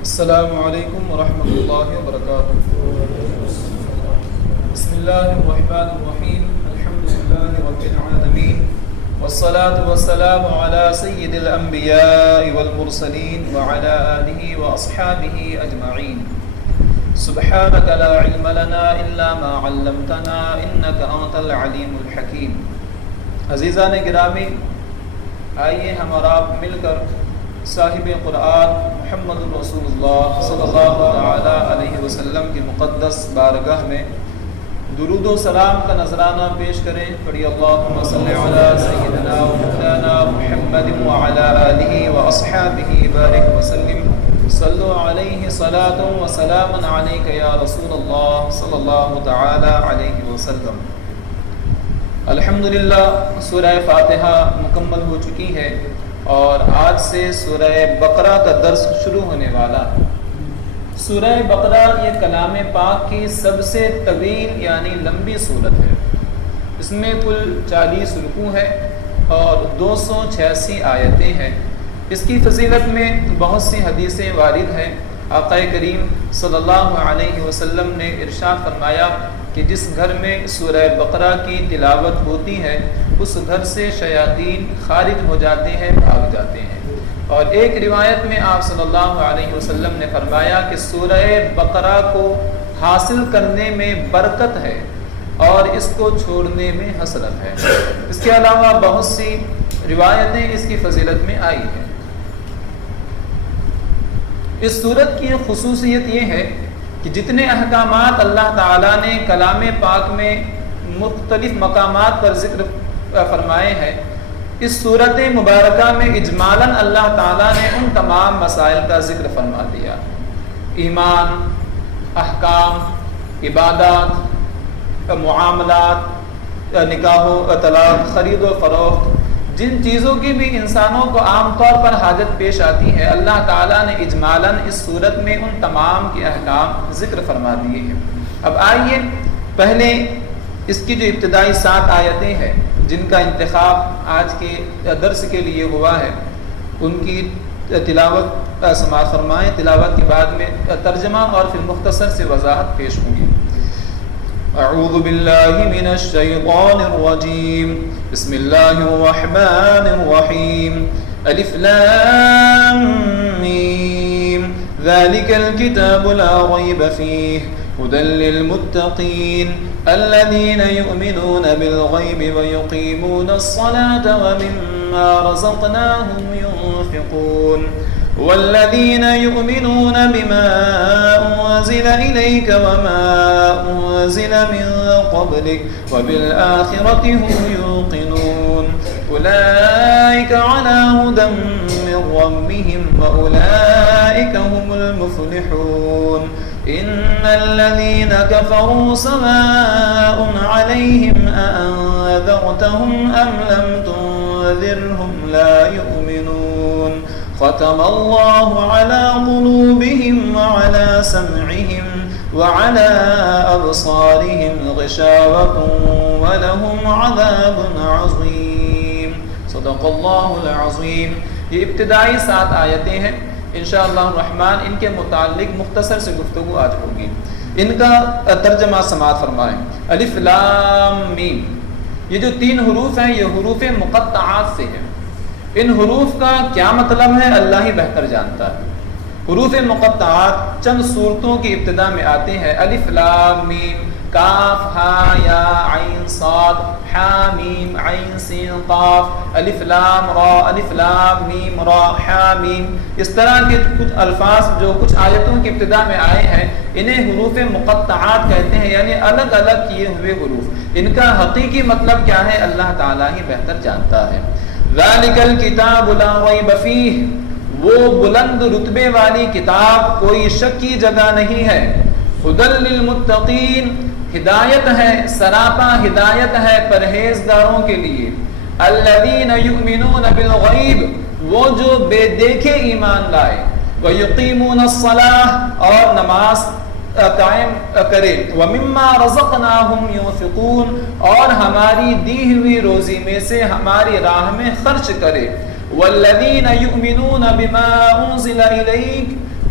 السلام علیکم ورحمۃ اللہ وبرکاتہ۔ بسم اللہ الرحمن الرحیم، الحمد للہ رب العالمین، والصلاة والسلام علی سید الانبیاء والمرسلین وعلی آلہ واصحابہ اجمعین۔ سبحانک لا علم لنا الا ما علمتنا انک انت العلیم الحکیم۔ عزیزان گرامی، آئیے ہم اور آپ مل کر صاحب قرآن محمد رسول اللہ صلی اللہ علیہ وسلم کی مقدس بارگاہ میں درود و سلام کا نذرانہ پیش کریں۔ پڑھی اللہم صلی علی سیدنا و مولانا محمد وعلی آلہ واصحابہ بارک وسلم، صلو علیہ صلاۃ و سلام علیک یا رسول اللہ صلی اللہ تعالی علیہ وسلم۔ الحمدللہ سورہ فاتحہ مکمل ہو چکی ہے اور آج سے سورہ بقرہ کا درس شروع ہونے والا ہے۔ سورہ بقرہ یہ کلام پاک کی سب سے طویل یعنی لمبی صورت ہے۔ اس میں کل 40 رکوع ہے اور 286 آیتیں ہیں۔ اس کی فضیلت میں بہت سی حدیثیں وارد ہیں۔ آقا کریم صلی اللہ علیہ وسلم نے ارشاد فرمایا کہ جس گھر میں سورہ بقرہ کی تلاوت ہوتی ہے اس گھر سے شیاطین خارج ہو جاتے ہیں، بھاگ جاتے ہیں۔ اور ایک روایت میں آپ صلی اللہ علیہ وسلم نے فرمایا کہ سورہ بقرہ کو حاصل کرنے میں برکت ہے اور اس کو چھوڑنے میں حسرت ہے۔ اس کے علاوہ بہت سی روایتیں اس کی فضیلت میں آئی ہیں۔ اس سورت کی خصوصیت یہ ہے کہ جتنے احکامات اللہ تعالیٰ نے کلام پاک میں مختلف مقامات پر ذکر فرمائے ہیں، اس صورت مبارکہ میں اجمالاً اللہ تعالیٰ نے ان تمام مسائل کا ذکر فرما دیا۔ ایمان، احکام، عبادات، معاملات، نکاح و طلاق، خرید و فروخت، جن چیزوں کی بھی انسانوں کو عام طور پر حاجت پیش آتی ہے، اللہ تعالیٰ نے اجمالاً اس صورت میں ان تمام کے احکام ذکر فرما دیے ہیں۔ اب آئیے پہلے اس کی جو ابتدائی 7 آیتیں ہیں جن کا انتخاب آج کے درس کے لیے ہوا ہے، ان کی تلاوت سماعت فرمائیں۔ تلاوت کے بعد میں ترجمہ اور پھر مختصر سے وضاحت پیش ہوگی۔ اعوذ باللہ من الشیطان الرجیم، بسم اللہ الرحمن الرحیم، الف لام میم، ذالک الکتاب لا ریب فیہ، هدى للمتقین الذین یؤمنون بالغیب ویقیمون الصلاة ومما رزقناهم ينفقون والذین یؤمنون بما أنزل إليك وما أنزل من قبلك وبالآخرة هم يوقنون أولئك على هدى من ربهم وأولئك هم المفلحون إن الذين كفروا سواء عليهم أأنذرتهم أم لم تنذرهم لا يؤمنون ختم الله على قلوبهم وعلى سمعهم وعلى أبصارهم غشاوة ولهم عذاب عظيم صدق الله العظيم۔ یہ ابتدائی 7 آیتیں ہیں، انشاءاللہ الرحمن ان کے متعلق مختصر سے گفتگو آج ہوگی۔ ان کا ترجمہ سماعت فرمائیں۔ الف لام میم، یہ جو 3 حروف ہیں یہ حروف مقطعات سے ہیں۔ ان حروف کا کیا مطلب ہے اللہ ہی بہتر جانتا ہے۔ حروف مقطعات چند صورتوں کی ابتدا میں آتے ہیں۔ الف لام میم، کاف ہا یا عین صاد، حا میم عین سین قاف، الف لام را، الف لام میم را، حا میم، اس طرح کے کچھ الفاظ جو کچھ آیتوں کی ابتدا میں آئے ہیں انہیں حروف مقطعات کہتے ہیں، یعنی الگ الگ کیے ہوئے حروف۔ ان کا حقیقی مطلب کیا ہے اللہ تعالیٰ ہی بہتر جانتا ہے۔ ذالک الکتاب لا ریب فیہ، وہ بلند رتبے والی کتاب کوئی شک کی جگہ نہیں ہے۔ ھدی للمتقین، ہدایت ہے، سراپا ہدایت ہے پرہیزگاروں کے لیے۔ الذین یؤمنون بالغیب، وہ جو بے دیکھے ایمان لائے۔ ویقیمون الصلاۃ، اور نماز قائم کرے۔ ومما رزقناہم ينفقون، اور ہماری دی ہوئی روزی میں سے ہماری راہ میں خرچ کرے۔ والذین یؤمنون بما انزل الیک،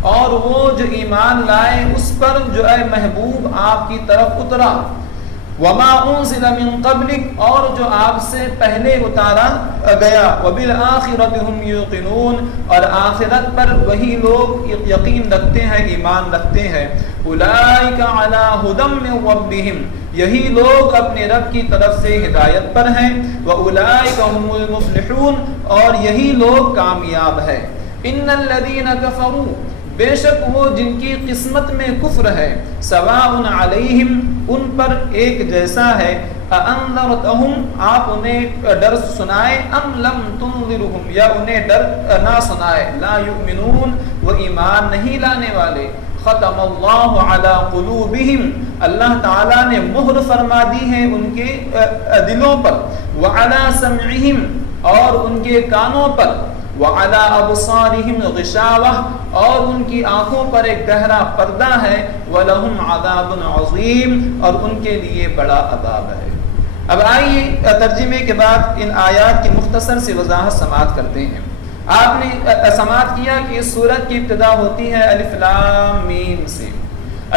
اور وہ جو ایمان لائے اس پر جو اے محبوب آپ کی طرف اترا، وما انزل من قبلک، اور جو آپ سے پہلے اتارا گیا، وبالآخرۃ هم یوقنون، اور آخرت پر وہی لوگ یقین رکھتے ہیں، ایمان رکھتے ہیں، اولئک علی ھدی من ربہم، یہی لوگ اپنے رب کی طرف سے ہدایت پر ہیں، واولئک هم المفلحون، اور یہی لوگ کامیاب ہیں۔ ان الذین کفروا، بے شک وہ جن کی قسمت میں کفر ہے، سواء علیہم، ان پر ایک جیسا ہے، اانذرتہم، آپ انہیں ڈر سنائے، ام لم تنذرہم، یا انہیں ڈر نہ سنائے، لا یؤمنون، وہ ایمان نہیں لانے والے۔ ختم اللہ علی قلوبہم، اللہ تعالیٰ نے مہر فرما دی ہے ان کے دلوں پر، وعلی سمعہم، اور ان کے کانوں پر، وعلی ابصارہم غشاوہ، اور ان کی آنکھوں پر ایک گہرا پردہ ہے، وَلَهُمْ عَذَابٌ عَظِيمٌ، اور ان کے لیے بڑا عذاب ہے۔ اب آئیے ترجمے کے بعد ان آیات کی مختصر سی وضاحت سماعت کرتے ہیں۔ آپ نے سماعت کیا کہ اس سورت کی ابتدا ہوتی ہے الف لام میم سے۔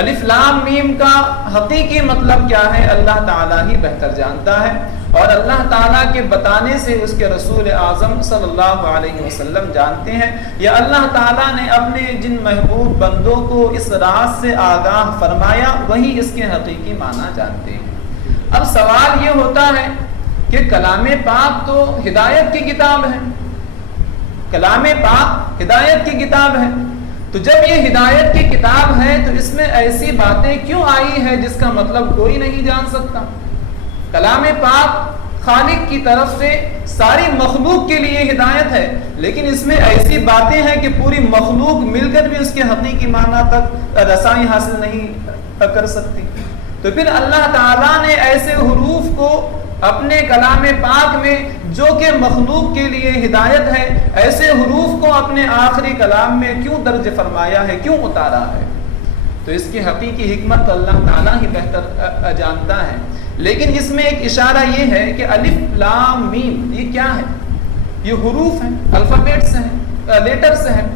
الف لام میم کا حقیقی مطلب کیا ہے اللہ تعالیٰ ہی بہتر جانتا ہے، اور اللہ تعالیٰ کے بتانے سے اس کے رسول اعظم صلی اللہ علیہ وسلم جانتے ہیں، یا اللہ تعالیٰ نے اپنے جن محبوب بندوں کو اس راز سے آگاہ فرمایا وہی اس کے حقیقی معنی جانتے ہیں۔ اب سوال یہ ہوتا ہے کہ کلام پاک تو ہدایت کی کتاب ہے، کلام پاک ہدایت کی کتاب ہے، تو جب یہ ہدایت کی کتاب ہے تو اس میں ایسی باتیں کیوں آئی ہے جس کا مطلب کوئی نہیں جان سکتا؟ کلام پاک خالق کی طرف سے ساری مخلوق کے لیے ہدایت ہے، لیکن اس میں ایسی باتیں ہیں کہ پوری مخلوق مل کر بھی اس کے حقیقی معنی تک رسائی حاصل نہیں کر سکتی۔ تو پھر اللہ تعالیٰ نے ایسے حروف کو اپنے کلام پاک میں جو کہ مخلوق کے لیے ہدایت ہے، ایسے حروف کو اپنے آخری کلام میں کیوں درج فرمایا ہے، کیوں اتارا ہے؟ تو اس کی حقیقی حکمت اللہ تعالیٰ ہی بہتر جانتا ہے، لیکن اس میں ایک اشارہ یہ ہے کہ الف لام میم یہ کیا ہے؟ یہ حروف ہیں، الفابیٹ سے ہیں، لیٹر سے ہیں،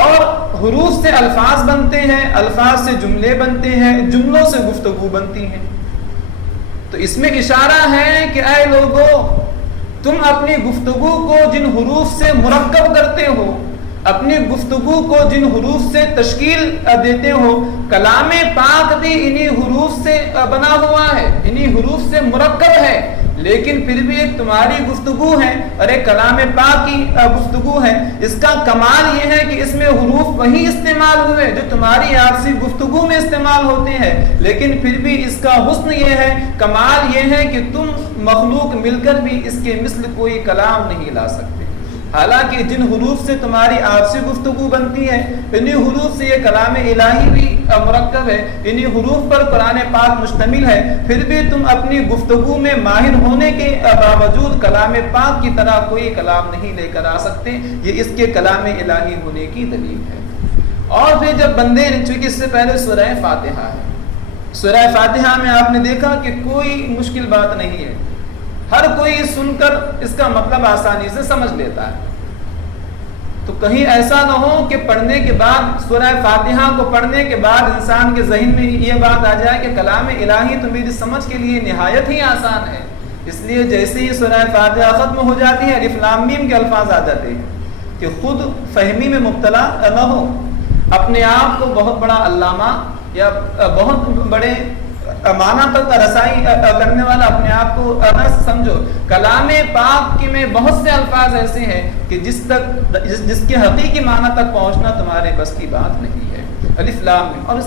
اور حروف سے الفاظ بنتے ہیں، الفاظ سے جملے بنتے ہیں، جملوں سے گفتگو بنتی ہیں۔ تو اس میں اشارہ ہے کہ اے لوگو، تم اپنی گفتگو کو جن حروف سے مرکب کرتے ہو، اپنی گفتگو کو جن حروف سے تشکیل دیتے ہو، کلام پاک بھی انہی حروف سے بنا ہوا ہے، انہی حروف سے مرکب ہے، لیکن پھر بھی ایک تمہاری گفتگو ہے اور ایک کلام پاک کی گفتگو ہے۔ اس کا کمال یہ ہے کہ اس میں حروف وہی استعمال ہوئے جو تمہاری آپسی گفتگو میں استعمال ہوتے ہیں، لیکن پھر بھی اس کا حسن یہ ہے، کمال یہ ہے کہ تم مخلوق مل کر بھی اس کے مثل کوئی کلام نہیں لا سکتے۔ حالانکہ جن حروف سے تمہاری آپسی گفتگو بنتی ہے، انہی حروف سے یہ کلام الہی بھی مرکب ہے، انہی حروف پر قرآن پاک مشتمل ہے، پھر بھی تم اپنی گفتگو میں ماہر ہونے کے باوجود کلام پاک کی طرح کوئی کلام نہیں لے کر آ سکتے۔ یہ اس کے کلام الہی ہونے کی دلیل ہے۔ اور پھر جب بندے، چونکہ اس سے پہلے سورہ فاتحہ ہے، سورہ فاتحہ میں آپ نے دیکھا کہ کوئی مشکل بات نہیں ہے، ہر کوئی سن کر اس کا مطلب آسانی سے سمجھ لیتا ہے۔ تو کہیں ایسا نہ ہو کہ پڑھنے کے بعد، سورہ فاتحہ کو پڑھنے کے بعد انسان کے ذہن میں یہ بات آ جائے کہ کلام الہی تو میری سمجھ کے لیے نہایت ہی آسان ہے، اس لیے جیسے ہی سورہ فاتحہ ختم ہو جاتی ہے الف لام میم کے الفاظ آ جاتے ہیں، کہ خود فہمی میں مبتلا نہ ہو، اپنے آپ کو بہت بڑا علامہ یا بہت بڑے معنی تک رسائی کرنے والا اپنے آپ کو نہ سمجھو۔ کلام پاک میں بہت سے الفاظ ایسے ہیں کہ جس کے حقیقی معنی تک پہنچنا تمہارے بس کی بات نہیں ہے۔ الف لام میم، اور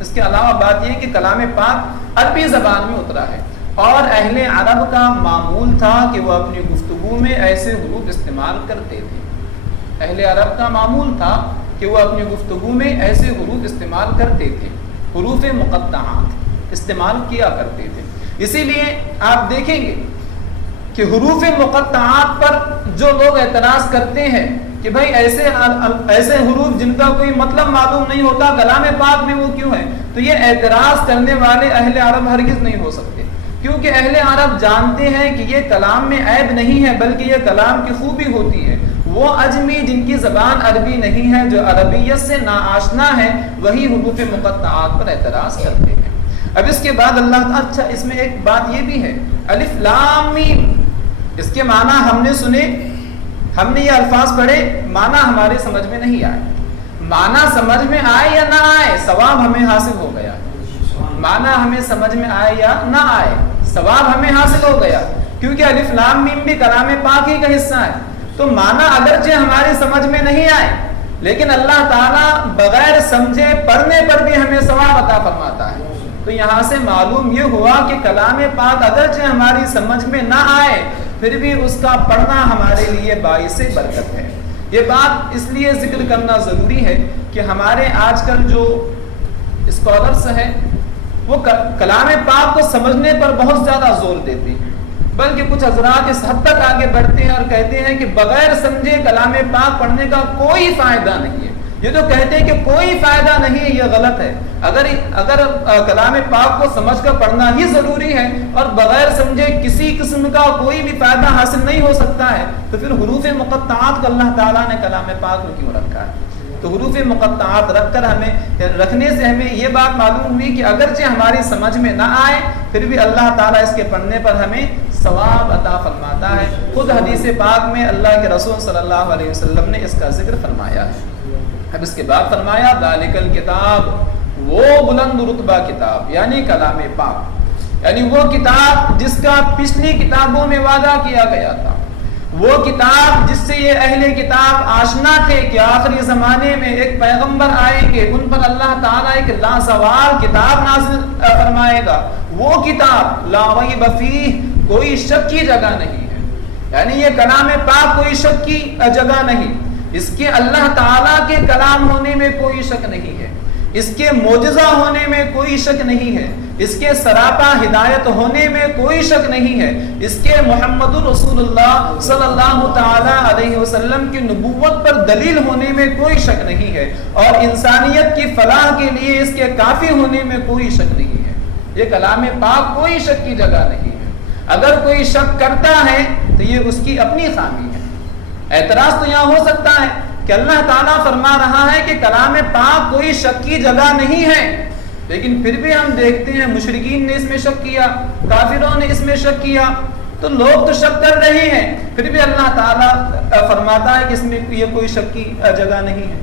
اس کے علاوہ بات یہ کہ کلام پاک عربی زبان میں اترا ہے، اور اہل عرب کا معمول تھا کہ وہ اپنی گفتگو میں ایسے حروف استعمال کرتے تھے۔ اہل عرب کا معمول تھا کہ وہ اپنی گفتگو میں ایسے حروف استعمال کرتے تھے، حروف مقطعات استعمال کیا کرتے تھے۔ اسی لیے آپ دیکھیں گے کہ حروف مقطعات پر جو لوگ اعتراض کرتے ہیں کہ بھائی ایسے حروف جن کا کوئی مطلب معلوم نہیں ہوتا کلام پاک میں وہ کیوں ہے، تو یہ اعتراض کرنے والے اہل عرب ہرگز نہیں ہو سکتے، کیونکہ اہل عرب جانتے ہیں کہ یہ کلام میں عیب نہیں ہے بلکہ یہ کلام کی خوبی ہوتی ہے۔ وہ اجمی جن کی زبان عربی نہیں ہے، جو عربیت سے ناآشنا ہے، وہی حروف مقطعات پر اعتراض کرتے ہیں۔ اب اس کے بعد اللہ تعالیٰ، اچھا اس میں ایک بات یہ بھی ہے، الف لام میم، اس کے معنی ہم نے سنے، ہم نے یہ الفاظ پڑھے، معنی ہمارے سمجھ میں نہیں آئے۔ معنی سمجھ میں آئے یا نہ آئے، ثواب ہمیں حاصل ہو گیا۔ معنی ہمیں سمجھ میں آئے یا نہ آئے، ثواب ہمیں حاصل ہو گیا، کیونکہ الف لام میم بھی کلام پاک ہی کا حصہ ہے۔ تو معنی اگرچہ ہماری سمجھ میں نہیں آئے، لیکن اللہ تعالیٰ بغیر سمجھے پڑھنے پر بھی ہمیں ثواب عطا فرماتا ہے۔ تو یہاں سے معلوم یہ ہوا کہ کلام پاک اگرچہ ہماری سمجھ میں نہ آئے، پھر بھی اس کا پڑھنا ہمارے لیے باعث برکت ہے۔ یہ بات اس لیے ذکر کرنا ضروری ہے کہ ہمارے آج کل جو اسکالرس ہیں وہ کلام پاک کو سمجھنے پر بہت زیادہ زور دیتے ہیں، بلکہ کچھ حضرات اس حد تک آگے بڑھتے ہیں اور کہتے ہیں کہ بغیر سمجھے کلام پاک پڑھنے کا کوئی فائدہ نہیں ہے۔ یہ تو کہتے ہیں کہ کوئی فائدہ نہیں ہے، یہ غلط ہے۔ اگر کلام پاک کو سمجھ کر پڑھنا ہی ضروری ہے اور بغیر سمجھے کسی قسم کا کوئی بھی فائدہ حاصل نہیں ہو سکتا ہے، تو پھر حروف مقطعات کو اللہ تعالیٰ نے کلام پاک میں کیوں رکھا ہے؟ تو حروف مقطعات رکھنے سے ہمیں یہ بات معلوم ہوئی کہ اگرچہ ہماری سمجھ میں نہ آئے، پھر بھی اللہ تعالیٰ اس کے پڑھنے پر ہمیں ثواب عطا فرماتا ہے۔ خود حدیث پاک میں اللہ کے رسول صلی اللہ علیہ وسلم نے اس کا ذکر فرمایا ہے۔ اب اس کے بعد فرمایا ذالک الکتاب، وہ بلند رتبہ کتاب یعنی کلام پاک، یعنی وہ کتاب جس کا پچھلی کتابوں میں وعدہ کیا گیا تھا، وہ کتاب جس سے یہ اہل کتاب آشنا تھے کہ آخری زمانے میں ایک پیغمبر آئیں گے، ان پر اللہ تعالیٰ ایک لازوال کتاب نازل فرمائے گا۔ وہ کتاب لا ریب فیہ، کوئی شک کی جگہ نہیں ہے، یعنی یہ کلام پاک کوئی شک کی جگہ نہیں، اس کے اللہ تعالیٰ کے کلام ہونے میں کوئی شک نہیں ہے، اس کے معجزہ ہونے میں کوئی شک نہیں ہے، اس کے سراپا ہدایت ہونے میں کوئی شک نہیں ہے، اس کے محمد رسول اللہ صلی اللہ تعالی علیہ وسلم کی نبوت پر دلیل ہونے میں کوئی شک نہیں ہے، اور انسانیت کی فلاح کے لیے اس کے کافی ہونے میں کوئی شک نہیں ہے۔ یہ کلام پاک کوئی شک کی جگہ نہیں ہے۔ اگر کوئی شک کرتا ہے تو یہ اس کی اپنی خامی ہے۔ اعتراض تو یہاں ہو سکتا ہے کہ اللہ تعالیٰ فرما رہا ہے کہ کلام پاک کوئی شک کی جگہ نہیں ہے، لیکن پھر بھی ہم دیکھتے ہیں مشرکین نے اس میں شک کیا، کافروں نے اس میں شک کیا، تو لوگ تو شک کر رہے ہیں، پھر بھی اللہ تعالیٰ فرماتا ہے کہ اس میں یہ کوئی شک کی جگہ نہیں ہے۔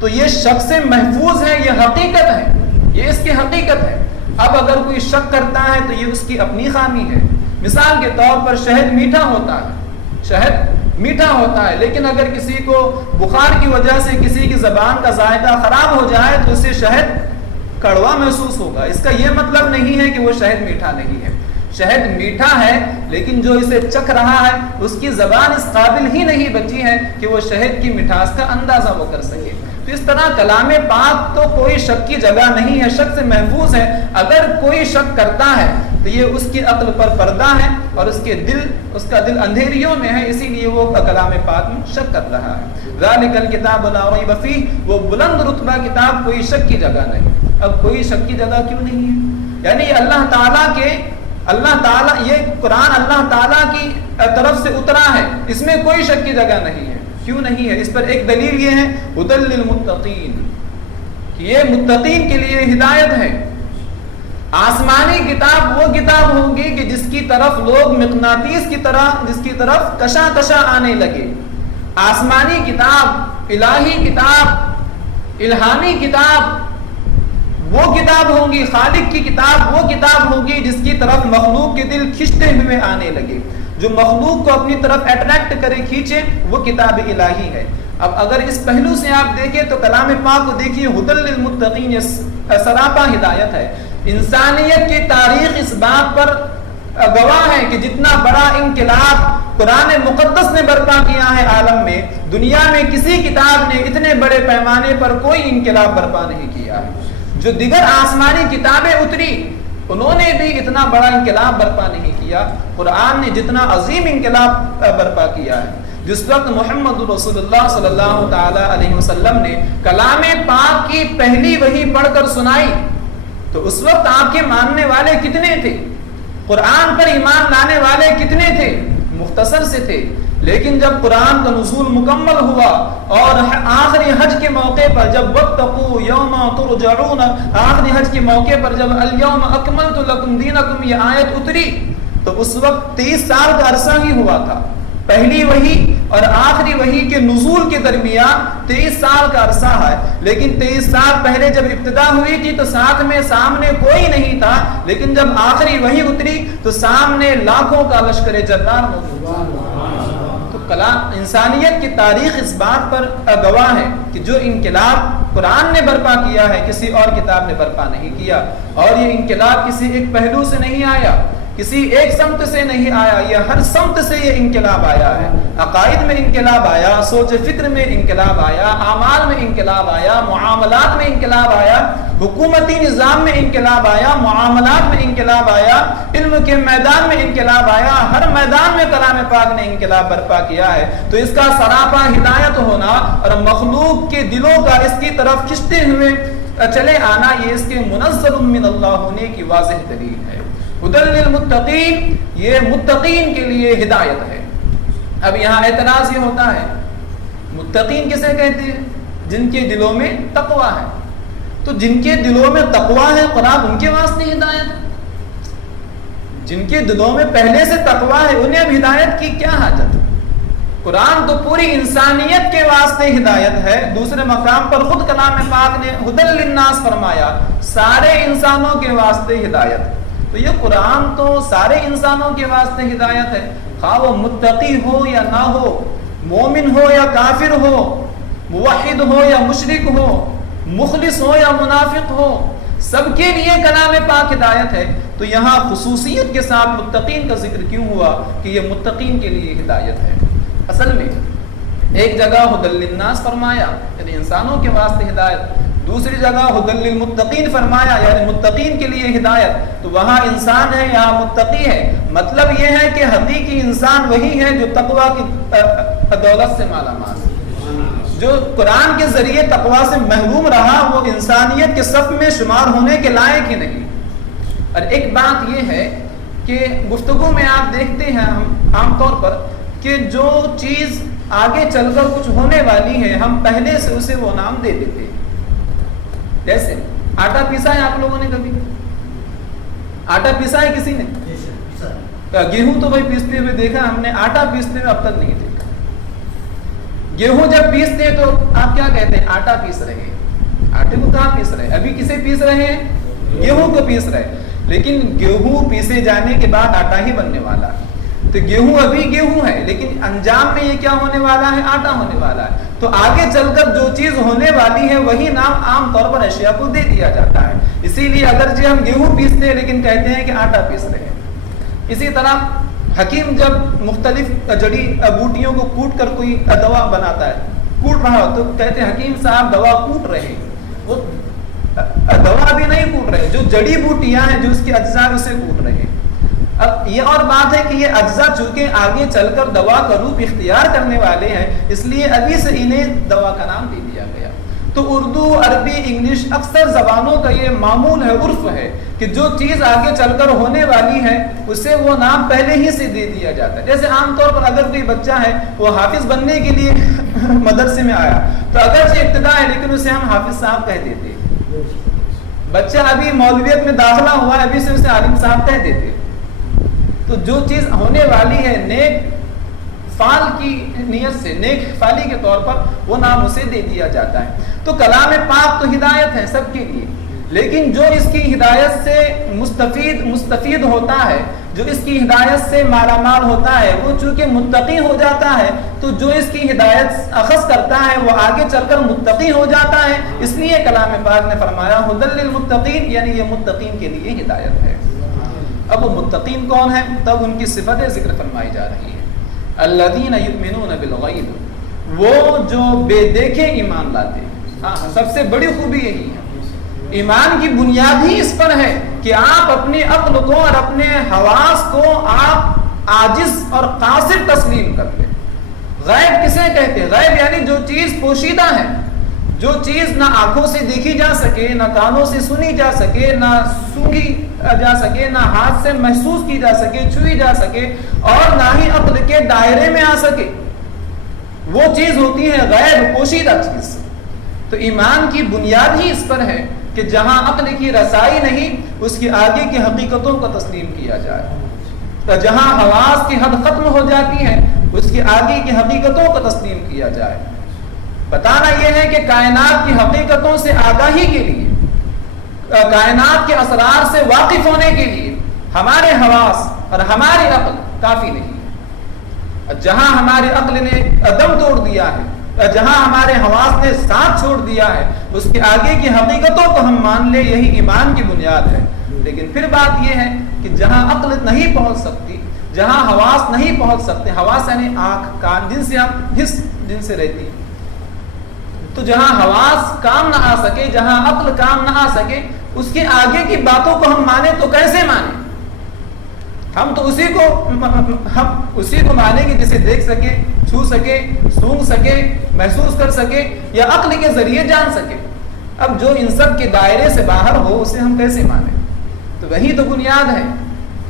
تو یہ شک سے محفوظ ہے، یہ حقیقت ہے، یہ اس کی حقیقت ہے۔ اب اگر کوئی شک کرتا ہے تو یہ اس کی اپنی خامی ہے۔ مثال کے طور پر شہد میٹھا ہوتا ہے، شہد میٹھا ہوتا ہے، لیکن اگر کسی کو بخار کی وجہ سے کسی کی زبان کا ذائقہ خراب ہو جائے تو اسے شہد کڑوا محسوس ہوگا۔ اس کا یہ مطلب نہیں ہے کہ وہ شہد میٹھا نہیں ہے، شہد میٹھا ہے، لیکن جو اسے چکھ رہا ہے اس کی زبان اس قابل ہی نہیں بچی ہے کہ وہ شہد کی مٹھاس کا اندازہ وہ کر سکے۔ تو اس طرح کلام پاک تو کوئی شک کی جگہ نہیں ہے، شک سے محفوظ ہے۔ اگر کوئی شک کرتا ہے تو یہ اس کی عقل پر پردہ ہے اور اس کا دل اندھیریوں میں ہے، اسی لیے وہ کلام پاک میں شک کر رہا ہے۔ ذالک الکتاب لا ریب فیہ، وہ بلند رتبہ کتاب، کوئی شک کی جگہ نہیں۔ اب کوئی شک کی جگہ کیوں نہیں ہے؟ یعنی اللہ تعالیٰ یہ قرآن اللہ تعالیٰ کی طرف سے اترا ہے، اس میں کوئی شک کی جگہ نہیں ہے۔ کیوں نہیں ہے؟ اس پر ایک دلیل یہ ہے ھدی للمتقین، کہ یہ متقین کے لیے ہدایت ہے۔ آسمانی کتاب وہ کتاب ہوگی کہ جس کی طرف لوگ مقناطیس کی طرح، جس کی طرف کشا آنے لگے۔ آسمانی کتاب، الہی کتاب، الہامی کتاب وہ کتاب ہوگی، خالق کی کتاب وہ کتاب ہوگی جس کی طرف مخلوق کے دل کھنچتے ہوئے آنے لگے، جو مخلوق کو اپنی طرف اٹریکٹ کرے، کھینچے، وہ کتاب الہی ہے۔ اب اگر اس پہلو سے آپ دیکھیں تو کلام پاک کو دیکھیے، ھدی للمتقین، یہ سراپا ہدایت ہے۔ انسانیت کی تاریخ اس بات پر گواہ ہے کہ جتنا بڑا انقلاب قرآن مقدس نے برپا کیا ہے عالم میں، دنیا میں کسی کتاب نے اتنے بڑے پیمانے پر کوئی انقلاب برپا نہیں کیا ہے۔ جو دیگر آسمانی کتابیں اتری انہوں نے بھی اتنا بڑا انقلاب برپا نہیں کیا، قرآن نے جتنا عظیم انقلاب برپا کیا ہے۔ جس وقت محمد رسول اللہ صلی اللہ تعالی علیہ وسلم نے کلام پاک کی پہلی وحی پڑھ کر سنائی تو اس وقت آپ کے ماننے والے کتنے تھے؟ قرآن پر ایمان لانے والے کتنے تھے؟ مختصر سے تھے، لیکن جب قرآن کا نزول مکمل ہوا اور آخری حج کے موقع پر جب واتقوا یوما ترجعون، آخری حج کے موقع پر جب الیوم اکملت لکم دینکم یہ آیت اتری تو اس وقت 23 سال کا عرصہ ہی ہوا تھا. پہلی وحی اور آخری وحی کے نزول کے درمیان 23 سال کا عرصہ ہے. لیکن 23 سال پہلے جب ابتدا ہوئی تھی تو ساتھ میں سامنے کوئی نہیں تھا، لیکن جب آخری وحی اتری تو سامنے لاکھوں کا لشکر جرار موجود تھا. تو کلام انسانیت کی تاریخ اس بات پر گواہ ہے کہ جو انقلاب قرآن نے برپا کیا ہے کسی اور کتاب نے برپا نہیں کیا. اور یہ انقلاب کسی ایک پہلو سے نہیں آیا، کسی ایک سمت سے نہیں آیا، یہ ہر سمت سے یہ انقلاب آیا ہے. عقائد میں انقلاب آیا، سوچ فکر میں انقلاب آیا، اعمال میں انقلاب آیا، معاملات میں انقلاب آیا، حکومتی نظام میں انقلاب آیا، معاملات میں انقلاب آیا، علم کے میدان میں انقلاب آیا. ہر میدان میں کلام پاک نے انقلاب برپا کیا ہے. تو اس کا سراپا ہدایت ہونا اور مخلوق کے دلوں کا اس کی طرف کھنچتے ہوئے چلے آنا، یہ اس کے منزل من اللہ ہونے کی واضح دلیل ہے. ہدی للمتقین، یہ متقین کے لیے ہدایت ہے. اب یہاں اعتراض یہ ہوتا ہے متقین کسے کہتے ہیں؟ جن کے دلوں میں تقوی ہے. تو جن کے دلوں میں تقوی ہے قرآن ان کے واسطے ہدایت ہے. جن کے دلوں میں پہلے سے تقوی ہے انہیں اب ہدایت کی کیا حاجت ہے؟ قرآن تو پوری انسانیت کے واسطے ہدایت ہے. دوسرے مقام پر خود کلام پاک نے ہدی للناس فرمایا، سارے انسانوں کے واسطے ہدایت ہے. تو یہ قرآن تو سارے انسانوں کے واسطے ہدایت ہے، خواہ وہ متقی ہو یا نہ ہو، مومن ہو یا کافر ہو، موحد ہو یا مشرک ہو، مخلص ہو یا منافق ہو، سب کے لیے کلام پاک ہدایت ہے. تو یہاں خصوصیت کے ساتھ متقین کا ذکر کیوں ہوا کہ یہ متقین کے لیے ہدایت ہے؟ اصل میں ایک جگہ ہدی للناس فرمایا یعنی انسانوں کے واسطے ہدایت، دوسری جگہ ہدی للمتقین فرمایا یعنی متقین کے لیے ہدایت. تو وہاں انسان ہے یہاں متقی ہے. مطلب یہ ہے کہ حقیقی انسان وہی ہے جو تقوی کی دولت سے مالا مال ہے. جو قرآن کے ذریعے تقوی سے محروم رہا وہ انسانیت کے صف میں شمار ہونے کے لائق ہی نہیں. اور ایک بات یہ ہے کہ گفتگو میں آپ دیکھتے ہیں ہم عام طور پر کہ جو چیز آگے چل کر کچھ ہونے والی ہے ہم پہلے سے اسے وہ نام دے دیتے ہیں. جیسے آٹا پیسا ہے آپ لوگوں نے کبھی؟ آٹا پیسا ہے کسی نے؟ گیہوں تو بھائی پیستے ہوئے دیکھا ہم نے، آٹا پیستے ہوئے اب تک نہیں دیکھا. گیہوں جب پیستے ہیں تو آپ کیا کہتے ہیں؟ آٹا پیس رہے ہیں. آٹے کو کہاں پیس رہے ہیں؟ ابھی کسے پیس رہے ہیں؟ گیہوں کو پیس رہے ہیں. لیکن گیہوں پیسے جانے کے بعد آٹا ہی بننے والا ہے. تو گیہوں ابھی گیہوں ہے لیکن انجام میں یہ کیا ہونے والا ہے؟ آٹا ہونے والا ہے. تو آگے چل کر جو چیز ہونے والی ہے وہی نام عام طور پر اشیاء کو دے دیا جاتا ہے. اسی لیے اگرچہ ہم گیہوں پیستے ہیں لیکن کہتے ہیں کہ آٹا پیس رہے ہیں. اسی طرح حکیم جب مختلف جڑی بوٹیوں کو کوٹ کر کوئی دوا بناتا ہے، کوٹ رہا تو کہتے ہیں حکیم صاحب دوا کوٹ رہے ہیں. وہ دوا بھی نہیں کوٹ رہے، جو جڑی بوٹیاں ہیں جو اس کے اجزاء اسے کوٹ رہے ہیں. اب یہ اور بات ہے کہ یہ اجزاء چونکہ آگے چل کر دوا کا روپ اختیار کرنے والے ہیں اس لیے ابھی سے انہیں دوا کا نام دے دیا گیا. تو اردو، عربی، انگلش اکثر زبانوں کا یہ معمول ہے، عرف ہے کہ جو چیز آگے چل کر ہونے والی ہے اسے وہ نام پہلے ہی سے دے دیا جاتا ہے. جیسے عام طور پر اگر کوئی بچہ ہے وہ حافظ بننے کے لیے مدرسے میں آیا تو اگرچہ ابتدا ہے لیکن اسے ہم حافظ صاحب کہہ دیتے. بچہ ابھی مولویت میں داخلہ ہوا ہے ابھی سے اسے عالم صاحب کہہ دیتے. تو جو چیز ہونے والی ہے نیک فعال کی نیت سے، نیک فعالی کے طور پر وہ نام اسے دے دیا جاتا ہے. تو کلام پاک تو ہدایت ہے سب کے لیے، لیکن جو اس کی ہدایت سے مستفید ہوتا ہے، جو اس کی ہدایت سے مالا مال ہوتا ہے وہ چونکہ متقی ہو جاتا ہے تو جو اس کی ہدایت اخذ کرتا ہے وہ آگے چل کر متقی ہو جاتا ہے. اس لیے کلام پاک نے فرمایا ہدی للمتقین یعنی یہ متقین کے لیے ہدایت ہے. اب وہ متقین کون ہیں؟ تب ان کی صفتیں ذکر فرمائی جا رہی ہیں. الذین یؤمنون بالغیب، وہ جو بے دیکھے ایمان لاتے ہیں. ہاں سب سے بڑی خوبی یہی ہے. ایمان کی بنیاد ہی اس پر ہے کہ آپ اپنی عقل کو اور اپنے حواس کو آپ عاجز اور قاصر تسلیم کر لیں. غیب کسے کہتے ہیں؟ غیب یعنی جو چیز پوشیدہ ہے، جو چیز نہ آنکھوں سے دیکھی جا سکے، نہ کانوں سے سنی جا سکے، نہ سونگی جا سکے، نہ ہاتھ سے محسوس کی جا سکے، چھوئی جا سکے، اور نہ ہی عقل کے دائرے میں آ سکے، وہ چیز ہوتی ہے غیب، پوشیدہ چیز۔ تو ایمان کی بنیاد ہی اس پر ہے کہ جہاں عقل کی رسائی نہیں، اس کی آگے کی حقیقتوں کو تسلیم کیا جائے، جہاں حواس کی حد ختم ہو جاتی ہے اس کی آگے کی حقیقتوں کو تسلیم کیا جائے۔ بتانا یہ ہے کہ کائنات کی حقیقتوں سے آگاہی کے لیے، کائنات کے اسرار سے واقف ہونے کے لیے ہمارے حواس اور ہماری عقل کافی نہیں ہے۔ جہاں ہماری عقل نے دم توڑ دیا ہے، جہاں ہمارے حواس نے ساتھ چھوڑ دیا ہے، اس کے آگے کی حقیقتوں کو ہم مان لیں، یہی ایمان کی بنیاد ہے۔ لیکن پھر بات یہ ہے کہ جہاں عقل نہیں پہنچ سکتی، جہاں حواس نہیں پہنچ سکتے، حواس یعنی آنکھ، کان، جن سے ہم حس جن سے رہتی ہے، تو جہاں حواس کام نہ آ سکے، جہاں عقل کام نہ آ سکے، اس کے آگے کی باتوں کو ہم مانیں تو کیسے مانیں؟ ہم تو اسی کو مانیں گے جسے دیکھ سکے، چھو سکے، سونگ سکے، محسوس کر سکے یا عقل کے ذریعے جان سکے۔ اب جو ان سب کے دائرے سے باہر ہو اسے ہم کیسے مانیں؟ تو وہی تو بنیاد ہے۔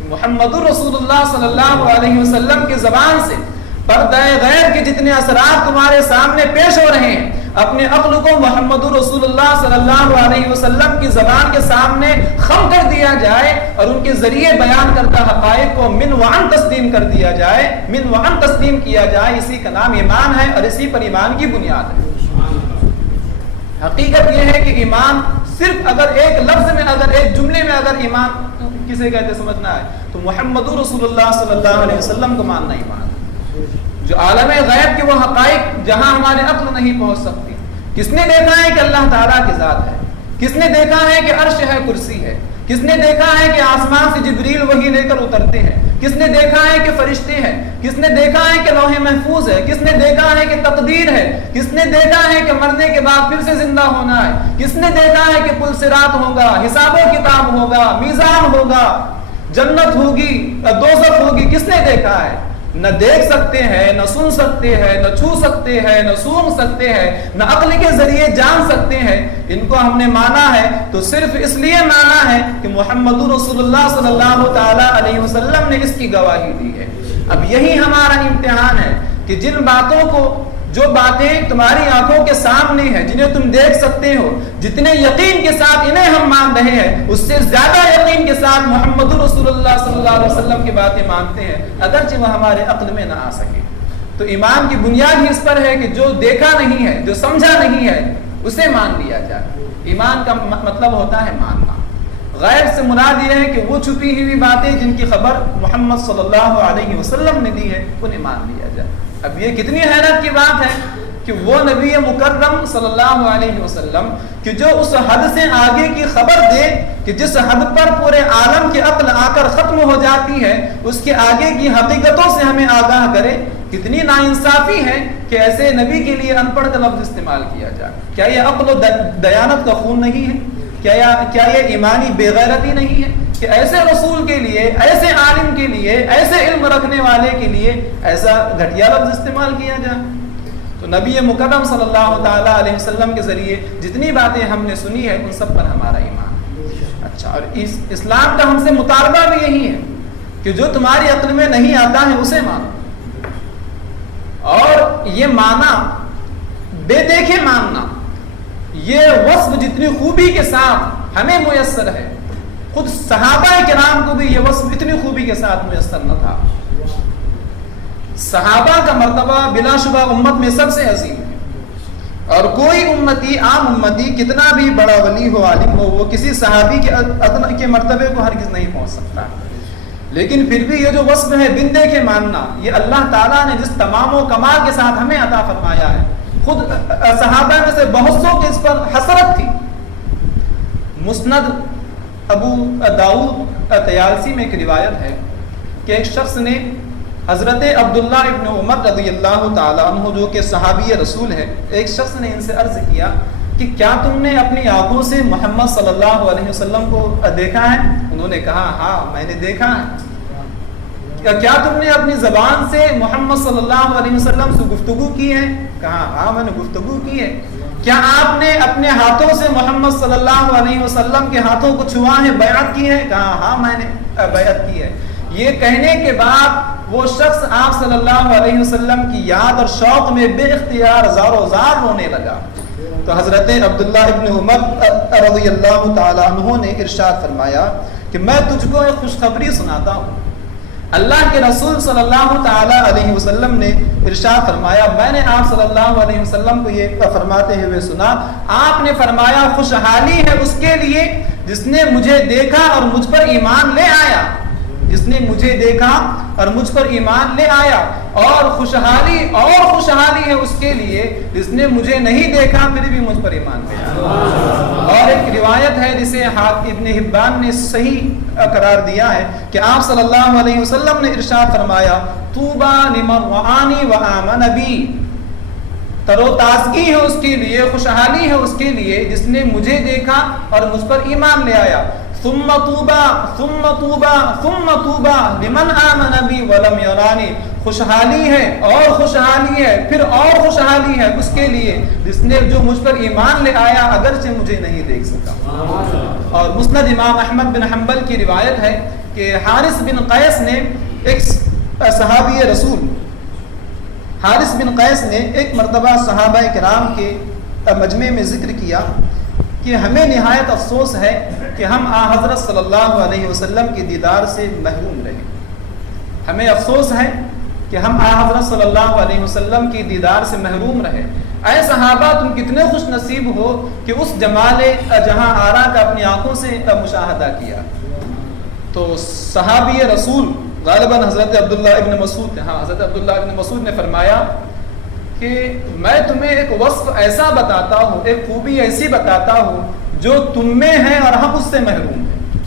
محمد رسول اللہ صلی اللہ علیہ وسلم کی زبان سے پردہ غیب کے جتنے اثرات تمہارے سامنے پیش ہو رہے ہیں، اپنے عقل کو محمد رسول اللہ صلی اللہ علیہ وسلم کی زبان کے سامنے خم کر دیا جائے اور ان کے ذریعے بیان کرتا حقائق کو من وعن تسلیم کر دیا جائے، من وعن تسلیم کیا جائے، اسی کا نام ایمان ہے اور اسی پر ایمان کی بنیاد ہے۔ حقیقت یہ ہے کہ ایمان صرف اگر ایک لفظ میں، اگر ایک جملے میں اگر ایمان کسے کہتے سمجھنا ہے تو محمد رسول اللہ صلی اللہ علیہ وسلم کو ماننا ایمان ہے۔ جو عالم غیب کے وہ حقائق جہاں ہمارے عقل نہیں پہنچ سکتی۔ کس نے دیکھا ہے کہ اللہ تعالیٰ کی ذات ہے؟ کس نے دیکھا ہے کہ عرش ہے، کرسی ہے؟ کس نے دیکھا ہے کہ آسمان سے جبریل وحی لے کر اترتے ہیں؟ کس نے دیکھا ہے کہ فرشتے ہیں؟ کس نے دیکھا ہے کہ لوح محفوظ ہے؟ کس نے دیکھا ہے کہ تقدیر ہے؟ کس نے دیکھا ہے کہ مرنے کے بعد پھر سے زندہ ہونا ہے؟ کس نے دیکھا ہے کہ پل صراط ہوگا، حساب و کتاب ہوگا، میزان ہوگا، جنت ہوگی، دوزخ ہوگی؟ کس نے دیکھا ہے؟ نہ دیکھ سکتے ہیں، نہ سن سکتے ہیں، نہ چھو سکتے ہیں، نہ سونگ سکتے ہیں، نہ عقل کے ذریعے جان سکتے ہیں۔ ان کو ہم نے مانا ہے تو صرف اس لیے مانا ہے کہ محمد رسول اللہ صلی اللہ تعالی علیہ وسلم نے اس کی گواہی دی ہے۔ اب یہی ہمارا امتحان ہے کہ جن باتوں کو، جو باتیں تمہاری آنکھوں کے سامنے ہیں، جنہیں تم دیکھ سکتے ہو، جتنے یقین کے ساتھ انہیں ہم مان رہے ہیں، اس سے زیادہ یقین کے ساتھ محمد رسول اللہ صلی اللہ علیہ وسلم کی باتیں مانتے ہیں، اگرچہ وہ ہمارے عقل میں نہ آ سکے۔ تو ایمان کی بنیاد ہی اس پر ہے کہ جو دیکھا نہیں ہے، جو سمجھا نہیں ہے، اسے مان لیا جائے۔ ایمان کا مطلب ہوتا ہے ماننا۔ غیب سے مراد یہ ہے کہ وہ چھپی ہوئی باتیں جن کی خبر محمد صلی اللہ علیہ وسلم نے دی ہے، انہیں مان لیا جائے۔ اب یہ کتنی حیرت کی بات ہے کہ وہ نبی مکرم صلی اللہ علیہ وسلم کہ جو اس حد سے آگے کی خبر دے کہ جس حد پر پورے عالم کی عقل آ کر ختم ہو جاتی ہے، اس کے آگے کی حقیقتوں سے ہمیں آگاہ کرے، کتنی ناانصافی ہے کہ ایسے نبی کے لیے ان پڑھ کا لفظ استعمال کیا جائے۔ کیا یہ عقل و دیانت کا خون نہیں ہے؟ کیا یہ ایمانی بے غیرتی نہیں ہے کہ ایسے رسول کے لیے، ایسے عالم کے لیے، ایسے علم رکھنے والے کے لیے ایسا گھٹیا لفظ استعمال کیا جائے؟ تو نبی مکرم صلی اللہ تعالی علیہ وسلم کے ذریعے جتنی باتیں ہم نے سنی ہے ان سب پر ہمارا ایمان۔ اچھا، اور اسلام کا ہم سے مطالبہ بھی یہی ہے کہ جو تمہاری عقل میں نہیں آتا ہے اسے مانو، اور یہ مانا بے دیکھے ماننا، یہ وصف جتنی خوبی کے ساتھ ہمیں میسر ہے، خود صحابہ کرام کو بھی یہ وصف اتنی خوبی کے ساتھ میسر نہ تھا۔ صحابہ کا مرتبہ بلا شبہ امت میں سب سے عظیم ہے، اور کوئی امتی، عام امتی کتنا بھی بڑا ولی ہو، عالم ہو، وہ کسی صحابی کے مرتبے کو ہرگز نہیں پہنچ سکتا۔ لیکن پھر بھی یہ جو وصف ہے بن دیکھے ماننا، یہ اللہ تعالیٰ نے جس تمام و کمال کے ساتھ ہمیں عطا فرمایا ہے، خود صحابہ میں سے بہت سو کے اس پر حسرت تھی۔ مسند ابو داؤد طیالسی میں ایک روایت ہے کہ ایک شخص نے حضرت عبداللہ ابن عمر رضی اللہ تعالیٰ عنہ جو کہ صحابی رسول ہے، ایک شخص نے ان سے عرض کیا کہ کیا تم نے اپنی آنکھوں سے محمد صلی اللہ علیہ وسلم کو دیکھا ہے؟ انہوں نے کہا ہاں میں نے دیکھا ہے۔ کیا تم نے اپنی زبان سے محمد صلی اللہ علیہ وسلم سے گفتگو کی ہے؟ کہا ہاں میں نے گفتگو کی ہے۔ کیا آپ نے اپنے ہاتھوں سے محمد صلی اللہ علیہ وسلم کے ہاتھوں کو چھوا ہے، بیعت کی ہے؟ کہا ہاں میں نے بیعت کی ہے۔ یہ کہنے کے بعد وہ شخص آپ صلی اللہ علیہ وسلم کی یاد اور شوق میں بے اختیار زارو زار رونے لگا۔ تو حضرت عبداللہ ابن عمر رضی اللہ تعالی عنہ نے ارشاد فرمایا کہ میں تجھ کو ایک خوشخبری سناتا ہوں۔ اللہ کے رسول صلی اللہ تعالی علیہ وسلم نے ارشاد فرمایا، میں نے آپ صلی اللہ علیہ وسلم کو یہ فرماتے ہوئے سنا، آپ نے فرمایا خوشحالی ہے اس کے لیے جس نے مجھے دیکھا اور مجھ پر ایمان لے آیا، جس نے مجھے دیکھا اور مجھ پر ایمان لے آیا، اور خوشحالی ہے اس کے لیے جس نے مجھے نہیں دیکھا پھر بھی مجھ پر ایمان لے آیا۔ اور ایک روایت ہے جسے ابن حبان نے صحیح قرار دیا ہے کہ آپ صلی اللہ علیہ وسلم نے ارشاد فرمایا، طوبی لمن رآنی وآمن بی، تر و تازگی ہے اس کے لیے، خوشحالی ہے اس کے لیے جس نے مجھے دیکھا اور مجھ پر ایمان لے آیا۔ ثم طوبى لمن آمن بی ولم یرانی، خوشحالی ہے اور خوشحالی ہے پھر اور خوشحالی ہے اس کے لیے جس نے جو مجھ پر ایمان لے آیا اگرچہ مجھے نہیں دیکھ سکا۔ اور مسند امام احمد بن حنبل کی روایت ہے کہ حارث بن قیس نے ایک صحابی رسول حارث بن قیس نے ایک مرتبہ صحابہ کرام کے مجمع میں ذکر کیا کہ ہمیں نہایت افسوس ہے کہ ہم حضرت صلی اللہ علیہ وسلم کے دیدار سے محروم رہے، ہمیں افسوس ہے کہ ہم حضرت صلی اللہ علیہ وسلم کی دیدار سے محروم رہے۔ اے صحابہ تم کتنے خوش نصیب ہو کہ اس جمال جہاں آرا کا اپنی آنکھوں سے مشاہدہ کیا۔ تو صحابی رسول غالباً حضرت عبداللہ ابن مسعود حضرت عبداللہ ابن مسعود نے فرمایا کہ میں تمہیں ایک وصف ایسا بتاتا ہوں، ایک خوبی ایسی بتاتا ہوں جو تم میں ہے اور ہم اس سے محروم ہیں،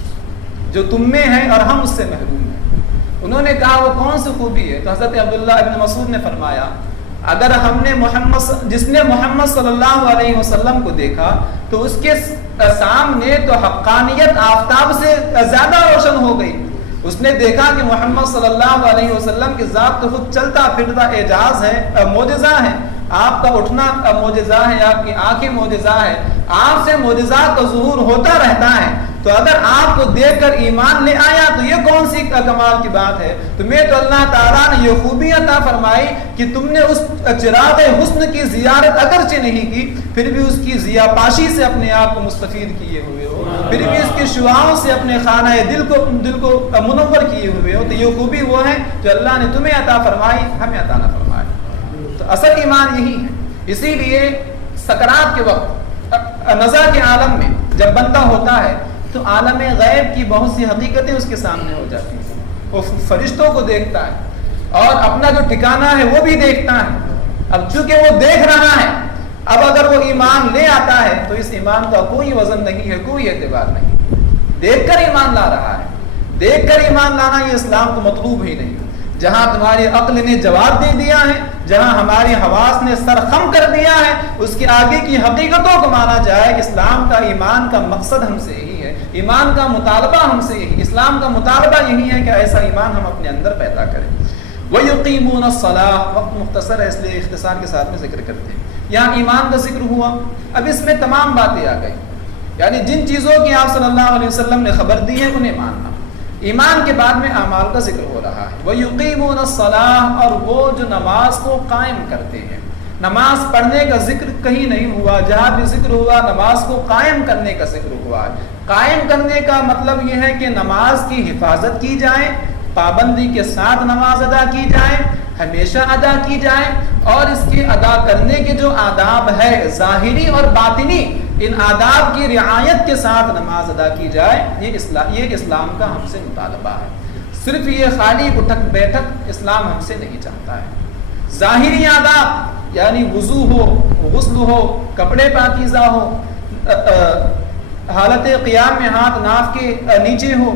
جو تم میں ہے اور ہم اس سے محروم ہیں۔ انہوں نے کہا وہ کون سی خوبی ہے؟ تو حضرت عبداللہ ابن مسعود نے فرمایا اگر ہم نے جس نے محمد صلی اللہ علیہ وسلم کو دیکھا تو اس کے سامنے تو حقانیت آفتاب سے زیادہ روشن ہو گئی۔ اس نے دیکھا کہ محمد صلی اللہ علیہ وسلم کی ذات تو خود چلتا پھرتا اعجاز ہے، معجزہ ہے، آپ کا اٹھنا معجزہ ہے، آپ کی آنکھیں معجزہ ہے، آپ سے معجزات کا ظہور ہوتا رہتا ہے۔ تو اگر آپ کو دیکھ کر ایمان لے آیا تو یہ کون سی کمال کی بات ہے؟ تمہیں تو اللہ تعالیٰ نے یہ خوبی عطا فرمائی کہ تم نے اس چراغ حسن کی زیارت اگرچہ نہیں کی پھر بھی اس کی ضیا پاشی سے اپنے آپ کو مستفید کیے ہوئے ہو، پھر بھی اس کی شعاؤں سے اپنے خانہ دل کو منور کیے ہوئے ہو۔ تو یہ خوبی وہ ہے جو اللہ نے تمہیں عطا فرمائی، ہمیں عطا نہ فرمائی۔ تو اصل ایمان یہی ہے۔ اسی لیے سکرات کے وقت نزع کے عالم میں جب بندہ ہوتا ہے تو عالم غیب کی بہت سی حقیقتیں اس کے سامنے ہو جاتی ہیں۔ وہ فرشتوں کو دیکھتا ہے اور اپنا جو ٹھکانہ ہے وہ بھی دیکھتا ہے۔ اب چونکہ وہ دیکھ رہا ہے، اب اگر وہ ایمان لے آتا ہے تو اس ایمان کا کوئی وزن نہیں ہے، کوئی اعتبار نہیں۔ دیکھ کر ایمان لا رہا ہے، دیکھ کر ایمان لانا یہ اسلام کو مطلوب ہی نہیں۔ جہاں تمہاری عقل نے جواب دے دیا ہے، جہاں ہماری حواس نے سر خم کر دیا ہے، اس کے آگے کی حقیقتوں کو مانا جائے۔ اسلام کا ایمان کا مقصد ہم سے یہی ہے، ایمان کا مطالبہ ہم سے یہی، اسلام کا مطالبہ یہی ہے کہ ایسا ایمان ہم اپنے اندر پیدا کریں۔ وَيُقِيمُونَ الصَّلَاةَ، وقت مختصر ہے اس لیے اختصار کے ساتھ میں ذکر کرتے ہیں۔ یہاں ایمان کا ذکر ہوا، اب اس میں تمام باتیں آ گئی، یعنی جن چیزوں کی آپ صلی اللہ علیہ وسلم نے خبر دی ہے انہیں ماننا۔ ایمان کے بعد میں اعمال کا ذکر ہو رہا ہے۔ وَيُقِيمُونَ الصَّلَاةَ، اور وہ جو نماز کو قائم کرتے ہیں۔ نماز پڑھنے کا ذکر کہیں نہیں ہوا، جہاں بھی ذکر ہوا نماز کو قائم کرنے کا ذکر ہوا ہے۔ قائم کرنے کا مطلب یہ ہے کہ نماز کی حفاظت کی جائے، پابندی کے ساتھ نماز ادا کی جائے، ہمیشہ ادا کی جائے، اور اس کے ادا کرنے کے جو آداب ہے ظاہری اور باطنی، ان آداب کی رعایت کے ساتھ نماز ادا کی جائے۔ یہ اسلام کا ہم سے مطالبہ ہے۔ صرف یہ خالی اٹھک بیٹھک اسلام ہم سے نہیں چاہتا ہے۔ ظاہری آداب یعنی وضو ہو، غسل ہو، کپڑے پاکیزہ ہو، حالت قیام میں ہاتھ ناف کے نیچے ہو،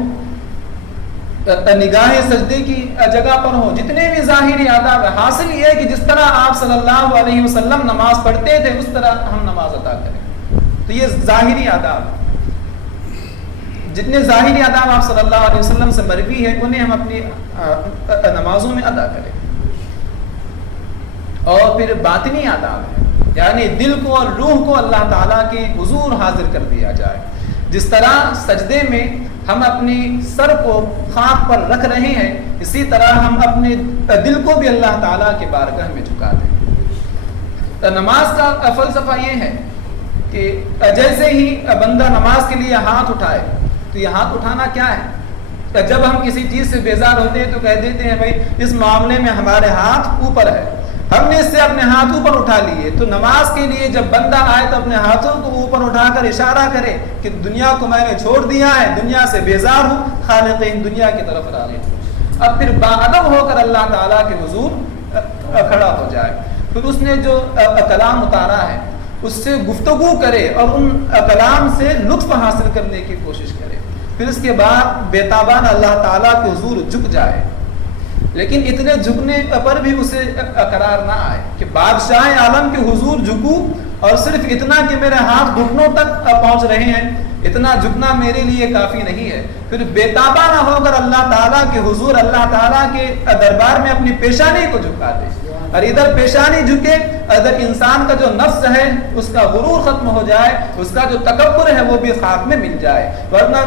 نگاہ سجدے کی جگہ پر ہو، جتنے بھی ظاہری آداب ہیں، حاصل یہ ہے کہ جس طرح آپ صلی اللہ علیہ وسلم نماز پڑھتے تھے اس طرح ہم نماز ادا کریں۔ تو یہ ظاہری آداب، جتنے ظاہری آداب آپ صلی اللہ علیہ وسلم سے مروی ہے انہیں ہم اپنی نمازوں میں ادا کریں۔ اور پھر باطنی آداب ہے، یعنی دل کو اور روح کو اللہ تعالیٰ کے حضور حاضر کر دیا جائے. جس طرح سجدے میں ہم اپنی سر کو خاک پر رکھ رہے ہیں، اسی طرح ہم اپنے دل کو بھی اللہ تعالیٰ کے بارگاہ میں جھکا دیں. نماز کا فلسفہ یہ ہے کہ جیسے ہی بندہ نماز کے لیے ہاتھ اٹھائے تو یہ ہاتھ اٹھانا کیا ہے؟ جب ہم کسی چیز سے بیزار ہوتے ہیں تو کہہ دیتے ہیں بھائی اس معاملے میں ہمارے ہاتھ اوپر ہے، ہم نے اس سے اپنے ہاتھ اوپر اٹھا لیے. تو نماز کے لیے جب بندہ آئے تو اپنے ہاتھوں کو اوپر اٹھا کر اشارہ کرے کہ دنیا کو میں نے چھوڑ دیا ہے، دنیا سے بیزار ہوں، خالق ان دنیا کی طرف راغب ہوں. اب پھر باادب ہو کر اللہ تعالیٰ کے حضور کھڑا ہو جائے. پھر اس نے جو کلام اتارا ہے اس سے گفتگو کرے اور ان کلام سے لطف حاصل کرنے کی کوشش کرے. پھر اس کے بعد بیتابان اللہ تعالیٰ کے حضور جھک جائے. لیکن اتنے جھکنے پر بھی اسے قرار نہ آئے کہ بادشاہ عالم کے حضور جھکوں اور صرف اتنا کہ میرے ہاتھ گھٹنوں تک پہنچ رہے ہیں، اتنا جھکنا میرے لیے کافی نہیں ہے. پھر بیتابہ نہ ہو کر اللہ تعالیٰ کے حضور اللہ تعالیٰ کے دربار میں اپنی پیشانی کو جھکا دے، اور ادھر پیشانی جھکے، ادھر انسان کا جو نفس ہے اس کا غرور ختم ہو جائے، اس کا جو تکبر ہے وہ بھی خاک میں مل جائے. ورنہ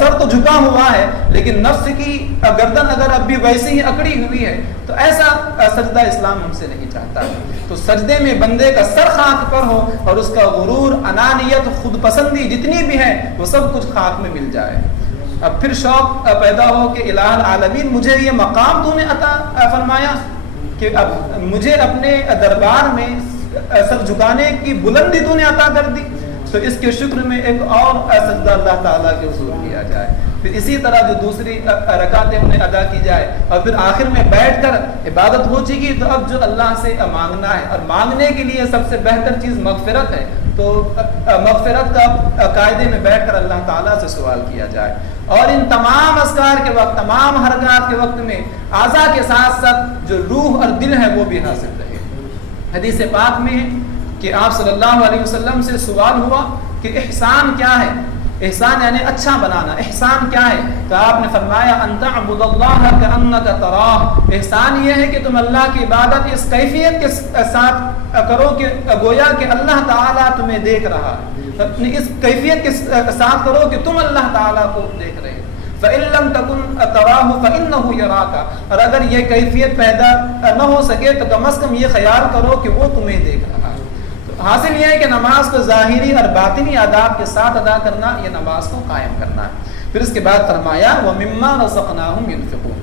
سر تو جھکا ہوا ہے لیکن نفس کی گردن اگر اب بھی ویسی ہی اکڑی ہوئی ہے تو ایسا سجدہ اسلام ہم سے نہیں چاہتا. تو سجدے میں بندے کا سر خاک پر ہو اور اس کا غرور، انانیت، خود پسندی جتنی بھی ہے وہ سب کچھ خاک میں مل جائے. اب پھر شوق پیدا ہو کہ الہ العالمین مجھے یہ مقام تو نے عطا فرمایا کہ اب مجھے اپنے دربار میں سر جھکانے کی بلندی تو نے عطا کر دی، تو اس کے شکر میں ایک اور سجدہ اللہ تعالیٰ کے حضور کیا جائے. پھر اسی طرح جو دوسری رکعتیں انہیں ادا کی جائے اور پھر آخر میں بیٹھ کر عبادت ہو چکی تو اب جو اللہ سے مانگنا ہے، اور مانگنے کے لیے سب سے بہتر چیز مغفرت ہے، تو مغفرت کا قاعدے میں بیٹھ کر اللہ تعالیٰ سے سوال کیا جائے. اور ان تمام اذکار کے وقت، تمام حرکات کے وقت میں اعضاء کے ساتھ ساتھ جو روح اور دل ہے وہ بھی حاصل رہے. حدیث پاک میں ہے کہ آپ صلی اللہ علیہ وسلم سے سوال ہوا کہ احسان کیا ہے؟ احسان یعنی اچھا بنانا، احسان کیا ہے؟ تو آپ نے فرمایا ان تعبد اللہ کأنک تراہ. احسان یہ ہے کہ تم اللہ کی عبادت اس کیفیت کے ساتھ کرو کہ گویا کہ اللہ تعالیٰ تمہیں دیکھ رہا ہے. اس کیفیت کے ساتھ کرو کہ تم اللہ تعالیٰ کو دیکھ رہے ہو. فَإِن لَمْ تَكُنْ تَرَاهُ فَإِنَّهُ يَرَاكَ. اور اگر یہ کیفیت پیدا نہ ہو سکے تو کم از کم یہ خیال کرو کہ وہ تمہیں دیکھ رہا ہے. تو حاصل یہ ہے کہ نماز کو ظاہری اور باطنی آداب کے ساتھ ادا کرنا، یہ نماز کو قائم کرنا ہے. پھر اس کے بعد فرمایا وَمِمَّا رَزَقْنَاهُمْ يُنْفِقُونَ.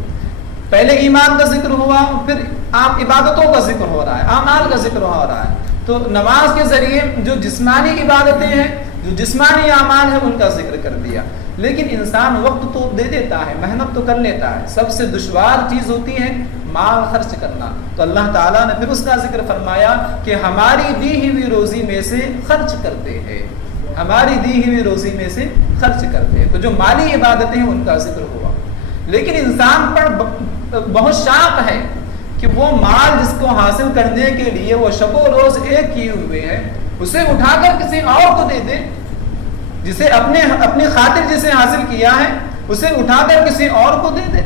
پہلے ایمان کا ذکر ہوا، پھر عام عبادتوں کا ذکر ہو رہا ہے، اعمال کا ذکر ہو رہا ہے. تو نماز کے ذریعے جو جسمانی عبادتیں ہیں، جو جسمانی اعمال ہیں، ان کا ذکر کر دیا. لیکن انسان وقت تو دے دیتا ہے، محنت تو کر لیتا ہے. سب سے دشوار چیز ہوتی ہے مال خرچ کرنا. تو اللہ تعالیٰ نے پھر اس کا ذکر فرمایا کہ ہماری دی ہوئی روزی میں سے خرچ کرتے ہیں، ہماری دی ہوئی روزی میں سے خرچ کرتے ہیں. تو جو مالی عبادتیں ہیں ان کا ذکر ہوا. لیکن انسان پر بہت شاق ہے کہ وہ مال جس کو حاصل کرنے کے لیے وہ شب و روز ایک کیے ہوئے ہیں اسے اٹھا کر کسی اور کو دے دے، جسے اپنی خاطر جسے حاصل کیا ہے اسے اٹھا کر کسی اور کو دے دے.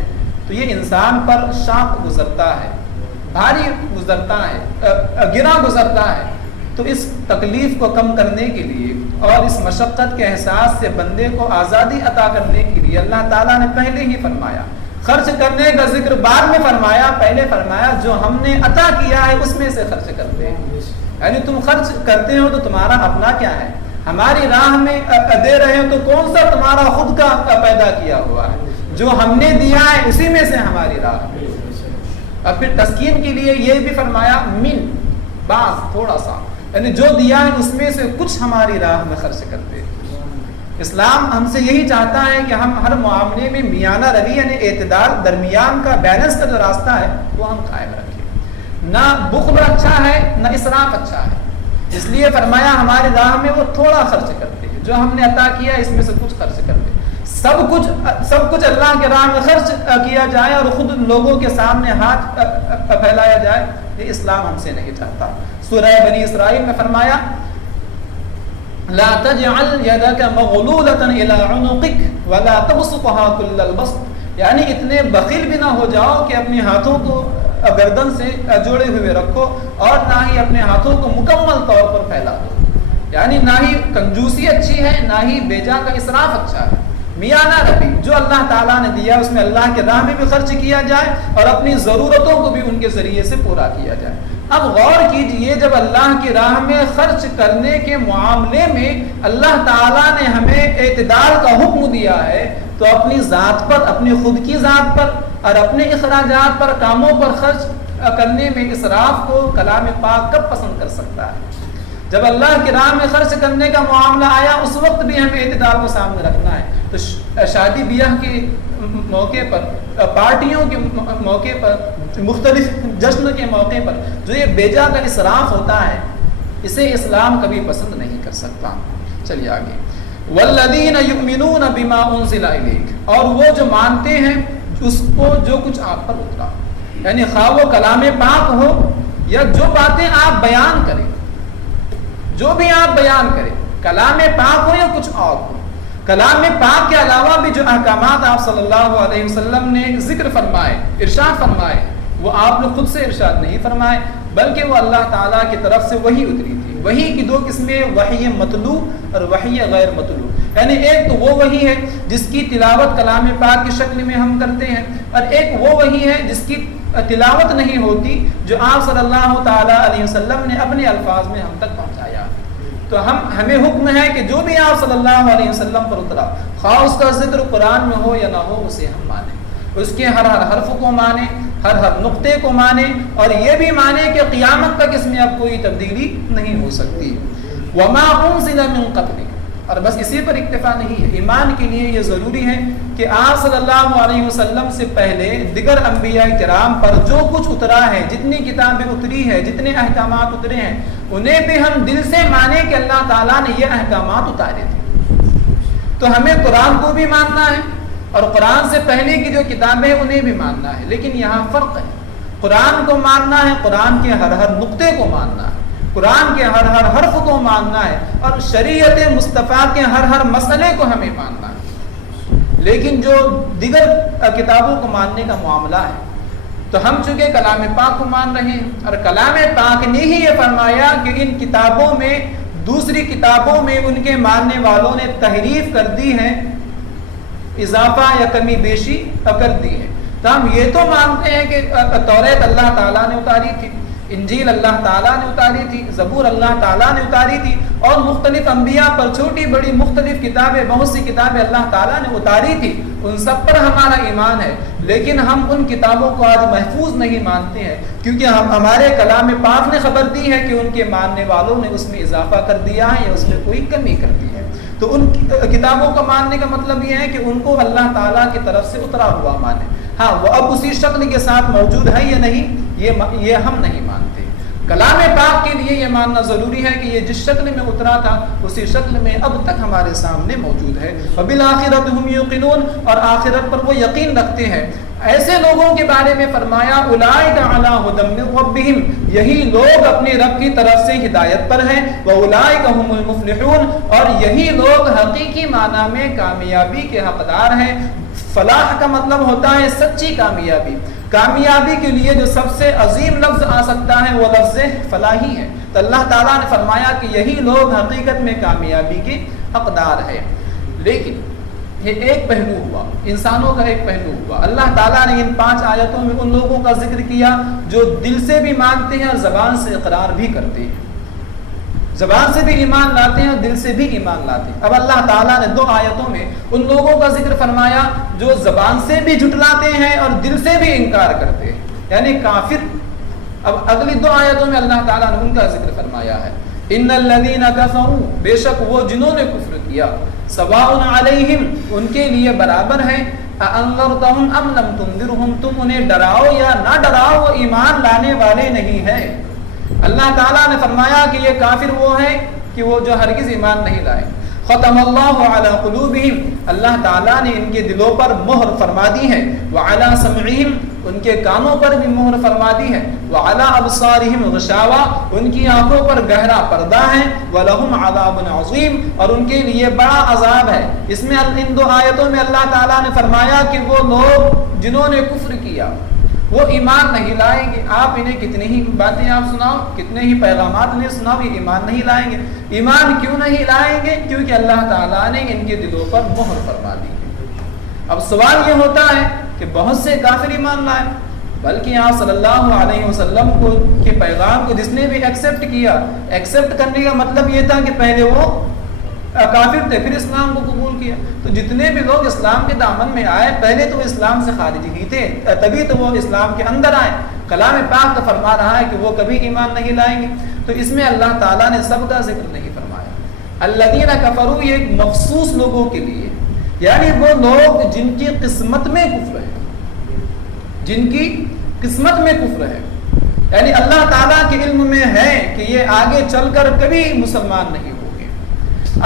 تو یہ انسان پر شاق گزرتا ہے، بھاری گزرتا ہے، گرا گزرتا ہے. تو اس تکلیف کو کم کرنے کے لیے اور اس مشقت کے احساس سے بندے کو آزادی عطا کرنے کے لیے اللہ تعالیٰ نے پہلے ہی فرمایا. خرچ کرنے کا ذکر بعد میں فرمایا، پہلے فرمایا جو ہم نے عطا کیا ہے اس میں سے خرچ کرتے ہیں. یعنی تم خرچ کرتے ہو تو تمہارا اپنا کیا ہے، ہماری راہ میں دے رہے ہو تو کون سا تمہارا خود کا پیدا کیا ہوا ہے، جو ہم نے دیا ہے اسی میں سے ہماری راہ میں. اور پھر تسکین کے لیے یہ بھی فرمایا من بعض، تھوڑا سا، یعنی جو دیا ہے اس میں سے کچھ ہماری راہ میں خرچ کرتے ہیں. اسلام ہم سے یہی چاہتا ہے کہ ہم ہر معاملے میں میانہ روی یعنی اعتدال، درمیان کا، بیلنس کا جو راستہ ہے وہ ہم قائم رکھیں. نہ بخل اچھا ہے نہ اسراف اچھا ہے. اس لیے فرمایا ہماری راہ میں وہ تھوڑا خرچ کرتے ہیں، جو ہم نے عطا کیا اس میں سے کچھ خرچ کرتے ہیں. سب کچھ اللہ کے راہ میں خرچ کیا جائے اور خود لوگوں کے سامنے ہاتھ پھیلایا جائے، یہ اسلام ہم سے نہیں چاہتا. سورہ بنی اسرائیل میں فرمایا لا تجعل يدك مغلولة الى عنقك ولا تبسطها كل البسط. یعنی اتنے بخیل بھی نہ ہو جاؤ کہ اپنے ہاتھوں کو گردن سے جوڑے ہوئے رکھو اور نہ ہی اپنے ہاتھوں کو مکمل طور پر پھیلا دو، یعنی نہ ہی کنجوسی اچھی ہے نہ ہی بیجا کا اسراف اچھا ہے۔ میاں نہ ربی، جو اللہ تعالیٰ نے دیا اس میں اللہ کے راہ میں بھی خرچ کیا جائے اور اپنی ضرورتوں کو بھی ان کے ذریعے سے پورا کیا جائے۔ اب غور کیجئے، جب اللہ کی راہ میں خرچ کرنے کے معاملے میں اللہ تعالیٰ نے ہمیں اعتدال کا حکم دیا ہے تو اپنی ذات پر، اپنی خود کی ذات پر اور اپنے اخراجات پر، کاموں پر خرچ کرنے میں اسراف کو کلام پاک کب پسند کر سکتا ہے؟ جب اللہ کی راہ میں خرچ کرنے کا معاملہ آیا اس وقت بھی ہمیں اعتدال کو سامنے رکھنا ہے۔ تو شادی بیاہ کے موقع پر، پارٹیوں کے موقع پر، مختلف جشن کے موقع پر جو یہ بیجا کا اسراف ہوتا ہے اسے اسلام کبھی پسند نہیں کر سکتا۔ چلیے آگے، والذین یؤمنون بما انزل الیک، اور وہ جو مانتے ہیں اس کو جو کچھ آپ پر اترا، یعنی خواہ وہ کلام پاک ہو یا جو باتیں آپ بیان کریں، جو بھی آپ بیان کریں، کلام پاک ہو یا کچھ اور ہو۔ کلام پاک کے علاوہ بھی جو احکامات آپ صلی اللہ علیہ وسلم نے ذکر فرمائے، ارشاد فرمائے، وہ آپ نے خود سے ارشاد نہیں فرمائے بلکہ وہ اللہ تعالیٰ کی طرف سے وحی اتری تھی۔ وحی کی دو قسمیں، وحی مطلوع اور وحی غیر مطلوع، یعنی ایک تو وہ وحی ہے جس کی تلاوت کلام پاک کی شکل میں ہم کرتے ہیں، اور ایک وہ وحی ہے جس کی تلاوت نہیں ہوتی، جو آپ صلی اللہ تعالیٰ علیہ وسلم نے اپنے الفاظ میں ہم تک پہنچایا۔ تو ہمیں حکم ہے کہ جو بھی آپ صلی اللہ علیہ وسلم پر اترا، خواہ اس کا ذکر قرآن میں ہو یا نہ ہو، اسے ہم مانیں، اس کے ہر حرف کو مانیں، ہر نقطے کو مانیں، اور یہ بھی مانیں کہ قیامت تک اس میں اب کوئی تبدیلی نہیں ہو سکتی۔ وما انزل من قبلک، اور بس اسی پر اکتفا نہیں ہے، ایمان کے لیے یہ ضروری ہے کہ آپ صلی اللہ علیہ وسلم سے پہلے دیگر انبیاء کرام پر جو کچھ اترا ہے، جتنی کتابیں اتری ہے، جتنے احکامات اترے ہیں، انہیں بھی ہم دل سے مانیں کہ اللہ تعالیٰ نے یہ احکامات اتارے تھے۔ تو ہمیں قرآن کو بھی ماننا ہے اور قرآن سے پہلے کی جو کتابیں ہیں انہیں بھی ماننا ہے، لیکن یہاں فرق ہے، قرآن کو ماننا ہے، قرآن کے ہر نقطے کو ماننا ہے، قرآن کے ہر حرف کو ماننا ہے، اور شریعت مصطفیٰ کے ہر مسئلے کو ہمیں ماننا ہے۔ لیکن جو دیگر کتابوں کو ماننے کا معاملہ ہے تو ہم چونکہ کلام پاک کو مان رہے ہیں، اور کلام پاک نے ہی یہ فرمایا کہ ان کتابوں میں، دوسری کتابوں میں ان کے ماننے والوں نے تحریف کر دی ہے، اضافہ یا کمی بیشی کر دی ہے۔ تو ہم یہ تو مانتے ہیں کہ توریت اللہ تعالیٰ نے اتاری تھی، انجیل اللہ تعالیٰ نے اتاری تھی، زبور اللہ تعالیٰ نے اتاری تھی، اور مختلف انبیاء پر چھوٹی بڑی مختلف کتابیں، بہت سی کتابیں اللہ تعالیٰ نے اتاری تھی، ان سب پر ہمارا ایمان ہے۔ لیکن ہم ان کتابوں کو آج محفوظ نہیں مانتے ہیں، کیونکہ ہمارے کلام پاک نے خبر دی ہے کہ ان کے ماننے والوں نے اس میں اضافہ کر دیا ہے یا اس میں کوئی کمی کر دی ہے۔ تو ان کتابوں کو ماننے کا مطلب یہ ہے کہ ان کو اللہ تعالیٰ کی طرف سے اترا ہوا مانے۔ ہاں، وہ اب اسی شکل کے ساتھ موجود ہے یا نہیں، یہ ہم نہیں مانتے۔ کلام پاک کے لیے یہ ماننا ضروری ہے کہ یہ جس شکل میں اترا تھا اسی شکل میں اب تک ہمارے سامنے موجود ہے۔ وبالآخرۃ ہم یوقنون، اور آخرت پر وہ یقین رکھتے ہیں۔ ایسے لوگوں کے بارے میں فرمایا اولئک علی ھدی من ربہم، یہی لوگ اپنے رب کی طرف سے ہدایت پر ہیں، واولئک ھم المفلحون، اور یہی لوگ حقیقی معنی میں کامیابی کے حقدار ہیں۔ فلاح کا مطلب ہوتا ہے سچی کامیابی۔ کامیابی کے لیے جو سب سے عظیم لفظ آ سکتا ہے وہ لفظ فلاحی ہے۔ تو اللہ تعالیٰ نے فرمایا کہ یہی لوگ حقیقت میں کامیابی کے حقدار ہے۔ لیکن یہ ایک پہلو ہوا، انسانوں کا ایک پہلو ہوا۔ اللہ تعالیٰ نے ان 5 آیتوں میں ان لوگوں کا ذکر کیا جو دل سے بھی مانتے ہیں اور زبان سے اقرار بھی کرتے ہیں، زبان سے بھی ایمان لاتے ہیں اور دل سے بھی ایمان لاتے ہیں۔ اب اللہ تعالیٰ نے 2 آیتوں میں ان لوگوں کا ذکر فرمایا جو زبان سے بھی جھٹلاتے ہیں اور دل سے بھی انکار کرتے ہیں، یعنی کافر۔ اب اگلی 2 آیتوں میں اللہ تعالیٰ نے ان کا ذکر فرمایا ہے، ان الذین کفروا، بے شک وہ جنہوں نے کفر کیا، سواء علیہم، ان کے لیے برابر ہے، انذرتہم ام لم تنذرہم، تم انہیں ڈراؤ یا نہ ڈراؤ، وہ ایمان لانے والے نہیں ہیں۔ اللہ تعالیٰ نے فرمایا کہ یہ کافر وہ ہیں کہ وہ جو ہرگز ایمان نہیں لائے۔ ختم اللہ علی قلوبہم، اللہ تعالیٰ نے ان کے دلوں پر مہر فرما دی ہے، وعلی سمعہم، ان کے کانوں پر بھی مہر فرما دی ہے، وعلی ابصارہم غشاوہ، ان کی آنکھوں پر گہرا پردہ ہے، ولہم عذاب عظیم، اور ان کے لیے بڑا عذاب ہے۔ اس میں ان 2 آیتوں میں اللہ تعالیٰ نے فرمایا کہ وہ لوگ جنہوں نے کفر کیا، وہ ایمان نہیں لائیں گے. آپ انہیں کتنی ہی باتیں آپ سناؤ, کتنے ہی پیغامات انہیں سناؤ, یہ ایمان نہیں لائیں گے. ایمان کیوں نہیں لائیں گے؟ کیونکہ اللہ تعالیٰ نے ان کے دلوں پر مہر فرما دی ہے. اب سوال یہ ہوتا ہے کہ بہت سے کافر ایمان لائے, بلکہ آپ صلی اللہ علیہ وسلم کو کے پیغام کو جس نے بھی ایکسیپٹ کیا, ایکسیپٹ کرنے کا مطلب یہ تھا کہ پہلے وہ کافر تھے پھر اسلام کو قبول کیا. تو جتنے بھی لوگ اسلام کے دامن میں آئے پہلے تو اسلام سے خارج ہی تھے, تبھی تو وہ اسلام کے اندر آئے. کلام پاک تو فرما رہا ہے کہ وہ کبھی ایمان نہیں لائیں گے. تو اس میں اللہ تعالیٰ نے سب کا ذکر نہیں فرمایا. الذین کفروا یہ ایک مخصوص لوگوں کے لیے, یعنی وہ لوگ جن کی قسمت میں کفر ہے, جن کی قسمت میں کفر ہے, یعنی اللہ تعالیٰ کے علم میں ہے کہ یہ آگے چل کر کبھی مسلمان نہیں ہو گے.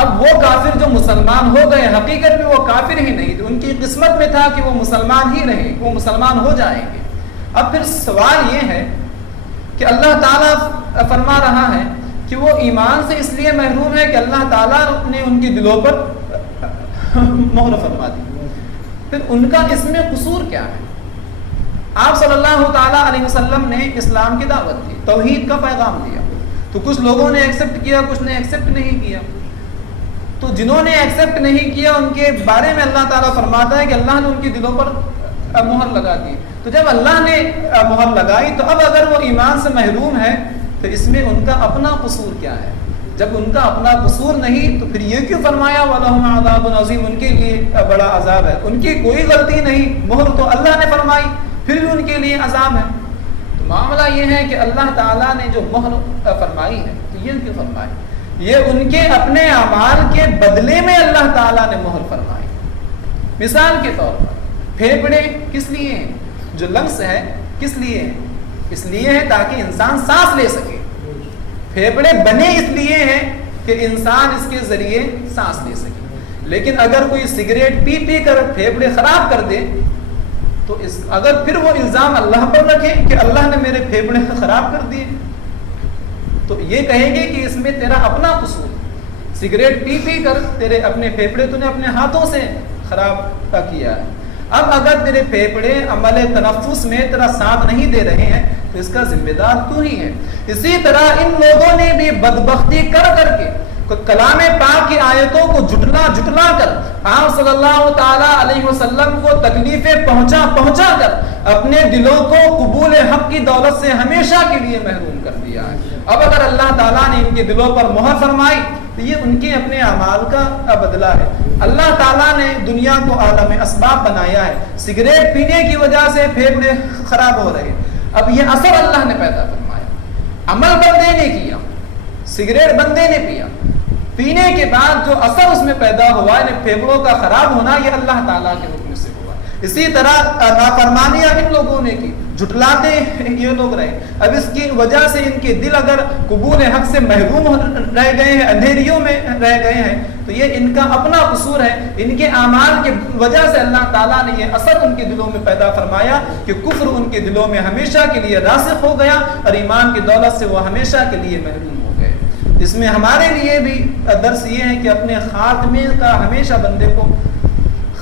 اب وہ کافر جو مسلمان ہو گئے حقیقت میں وہ کافر ہی نہیں تھے, ان کی قسمت میں تھا کہ وہ مسلمان ہی رہیں, وہ مسلمان ہو جائیں گے. اب پھر سوال یہ ہے کہ اللہ تعالیٰ فرما رہا ہے کہ وہ ایمان سے اس لیے محروم ہے کہ اللہ تعالیٰ نے ان کے دلوں پر مہر فرما دی. پھر ان کا اس میں قصور کیا ہے؟ آپ صلی اللہ تعالیٰ علیہ وسلم نے اسلام کی دعوت دی, توحید کا پیغام دیا, تو کچھ لوگوں نے ایکسیپٹ کیا, کچھ نے ایکسیپٹ نہیں کیا. تو جنہوں نے ایکسیپٹ نہیں کیا ان کے بارے میں اللہ تعالیٰ فرماتا ہے کہ اللہ نے ان کے دلوں پر مہر لگا دی. تو جب اللہ نے مہر لگائی تو اب اگر وہ ایمان سے محروم ہے تو اس میں ان کا اپنا قصور کیا ہے؟ جب ان کا اپنا قصور نہیں تو پھر یہ کیوں فرمایا وَلَهُمْ عَذَابٌ عَظِيمٌ, ان کے لیے بڑا عذاب ہے. ان کی کوئی غلطی نہیں, مہر تو اللہ نے فرمائی, پھر بھی ان کے لیے عذاب ہے. تو معاملہ یہ ہے کہ اللہ تعالیٰ نے جو مہر فرمائی ہے تو یہ کیوں فرمائی؟ یہ ان کے اپنے اعمال کے بدلے میں اللہ تعالیٰ نے مہر فرمائی. مثال کے طور پر پھیپھڑے کس لیے ہیں؟ جو لنگس ہے کس لیے ہے؟ اس لیے ہے تاکہ انسان سانس لے سکے. پھیپھڑے بنے اس لیے ہیں کہ انسان اس کے ذریعے سانس لے سکے. لیکن اگر کوئی سگریٹ پی پی کر پھیپھڑے خراب کر دے تو اگر پھر وہ الزام اللہ پر رکھے کہ اللہ نے میرے پھیپھڑے خراب کر دیے تو یہ کہیں گے کہ اس میں تیرا اپنا قصور. سگریٹ پی پی کر تیرے اپنے پھیپھڑے تو نے اپنے ہاتھوں سے خراب کیا ہے. اب اگر تیرے پھیپھڑے عمل تنفس میں تیرا ساتھ نہیں دے رہے ہیں تو اس کا ذمہ دار تو ہی ہے. اسی طرح ان لوگوں نے بھی بدبختی کر کر کے کلام پاک کی آیتوں کو جھٹلا کر آپ صلی اللہ تعالیٰ علیہ وسلم کو تکلیفیں پہنچا کر اپنے دلوں کو قبول حق کی دولت سے ہمیشہ کے لیے محروم کر دیا ہے. اب اگر اللہ تعالیٰ نے ان کے دلوں پر مہر فرمائی تو یہ ان کے اپنے اعمال کا بدلہ ہے. اللہ تعالیٰ نے دنیا کو عالم اسباب بنایا ہے, سگریٹ پینے کی وجہ سے پھیپھڑے خراب ہو رہے. اب یہ اثر اللہ نے پیدا فرمایا, عمل بندے نے کیا, سگریٹ بندے نے پیا, پینے کے بعد جو اثر اس میں پیدا ہوا ہے پھیپھڑوں کا خراب ہونا یہ اللہ تعالیٰ کے حکم سے ہوا. اسی طرح نافرمانیاں ان لوگوں نے کی, جھٹلاتے یہ لوگ رہے. اب اس کی وجہ سے ان کے دل اگر قبول حق سے محروم رہ گئے ہیں, اندھیریوں میں رہ گئے ہیں, تو یہ ان کا اپنا قصور ہے. ان کے اعمال کی وجہ سے اللہ تعالیٰ نے یہ اثر ان کے دلوں میں پیدا فرمایا کہ کفر ان کے دلوں میں ہمیشہ کے لیے راسخ ہو گیا اور ایمان کی دولت سے وہ ہمیشہ کے لیے محروم ہو گئے. اس میں ہمارے لیے بھی درس یہ ہے کہ اپنے خاتمے کا ہمیشہ بندے کو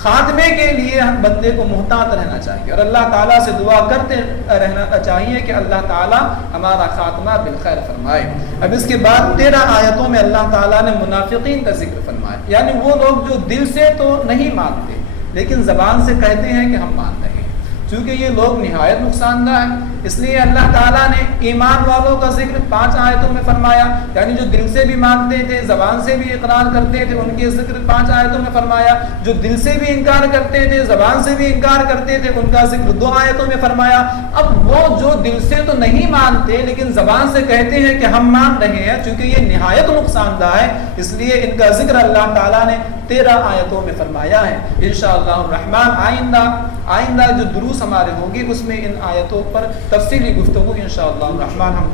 خاتمے کے لیے بندے کو محتاط رہنا چاہیے اور اللہ تعالیٰ سے دعا کرتے رہنا چاہیے کہ اللہ تعالیٰ ہمارا خاتمہ بالخیر فرمائے. اب اس کے بعد 13 آیتوں میں اللہ تعالیٰ نے منافقین کا ذکر فرمایا, یعنی وہ لوگ جو دل سے تو نہیں مانتے لیکن زبان سے کہتے ہیں کہ ہم مانتے ہیں. چونکہ یہ لوگ نہایت نقصان دہ ہیں, اس لیے اللہ تعالیٰ نے ایمان والوں کا ذکر 5 آیتوں میں فرمایا, یعنی جو دل سے بھی مانتے تھے, زبان سے بھی اقرار کرتے تھے, ان کے ذکر 5 آیتوں میں فرمایا. جو دل سے بھی انکار کرتے تھے, زبان سے بھی انکار کرتے تھے, ان کا ذکر 2 آیتوں میں فرمایا. اب وہ جو دل سے تو نہیں مانتے لیکن زبان سے کہتے ہیں کہ ہم مان رہے ہیں, چونکہ یہ نہایت نقصان دہ ہے, اس لیے ان کا ذکر اللہ تعالیٰ نے 13 آیتوں میں فرمایا ہے. انشاءاللہ الرحمن آئندہ جو دروس ہمارے ہوں گے اس میں ان آیتوں پر تفصیلی گفتگو انشاءاللہ الرحمن ہم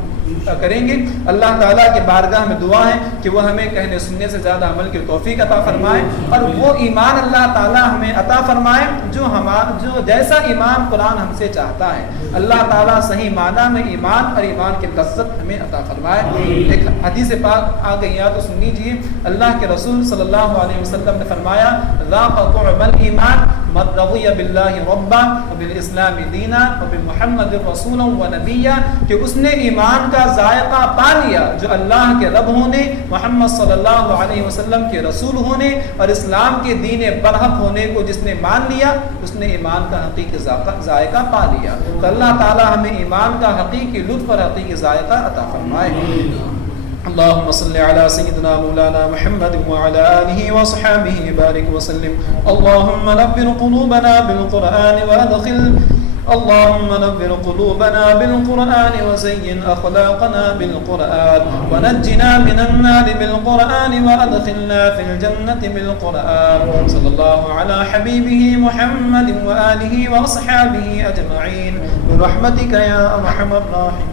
کریں گے. اللہ تعالیٰ کے بارگاہ میں دعا ہے کہ وہ ہمیں کہنے سننے سے زیادہ عمل کی توفیق عطا فرمائے اور وہ ایمان اللہ تعالیٰ ہمیں عطا فرمائے جو جیسا ایمان قرآن ہم سے چاہتا ہے. اللہ تعالیٰ صحیح معنی میں ایمان اور ایمان کی لذت ہمیں عطا فرمائے. ایک حدیث پاک آ گئی تو سن لیجیے. اللہ کے رسول صلی اللہ علیہ وسلم نے فرمایا ذاق طعم الایمان من رضی باللہ ربا وبالاسلام دینا وبمحمد رسولا ونبیا، کہ اس نے ایمان کا ذائقہ پا لیا جو اللہ کے رب ہونے، محمد صلی اللہ علیہ وسلم کے رسول ہونے اور اسلام کے دین برحق ہونے کو جس نے مان لیا، اس نے ایمان کا حقیقی ذائقہ پا لیا۔ تو اللہ تعالی ہمیں ایمان کا حقیقی لطف اور حقیقی ذائقہ عطا فرمائے۔ اللهم صل على سيدنا مولانا محمد وعلى آله وصحبه بارك وسلم۔ اللهم نبر قلوبنا بالقرآن اللهم نبر قلوبنا بالقرآن وزين أخلاقنا بالقرآن ونجنا من النار بالقرآن وأدخلنا في الجنة بالقرآن، صلى الله على حبيبه محمد وآله وأصحابه أجمعين برحمتك يا أرحم الراحمين۔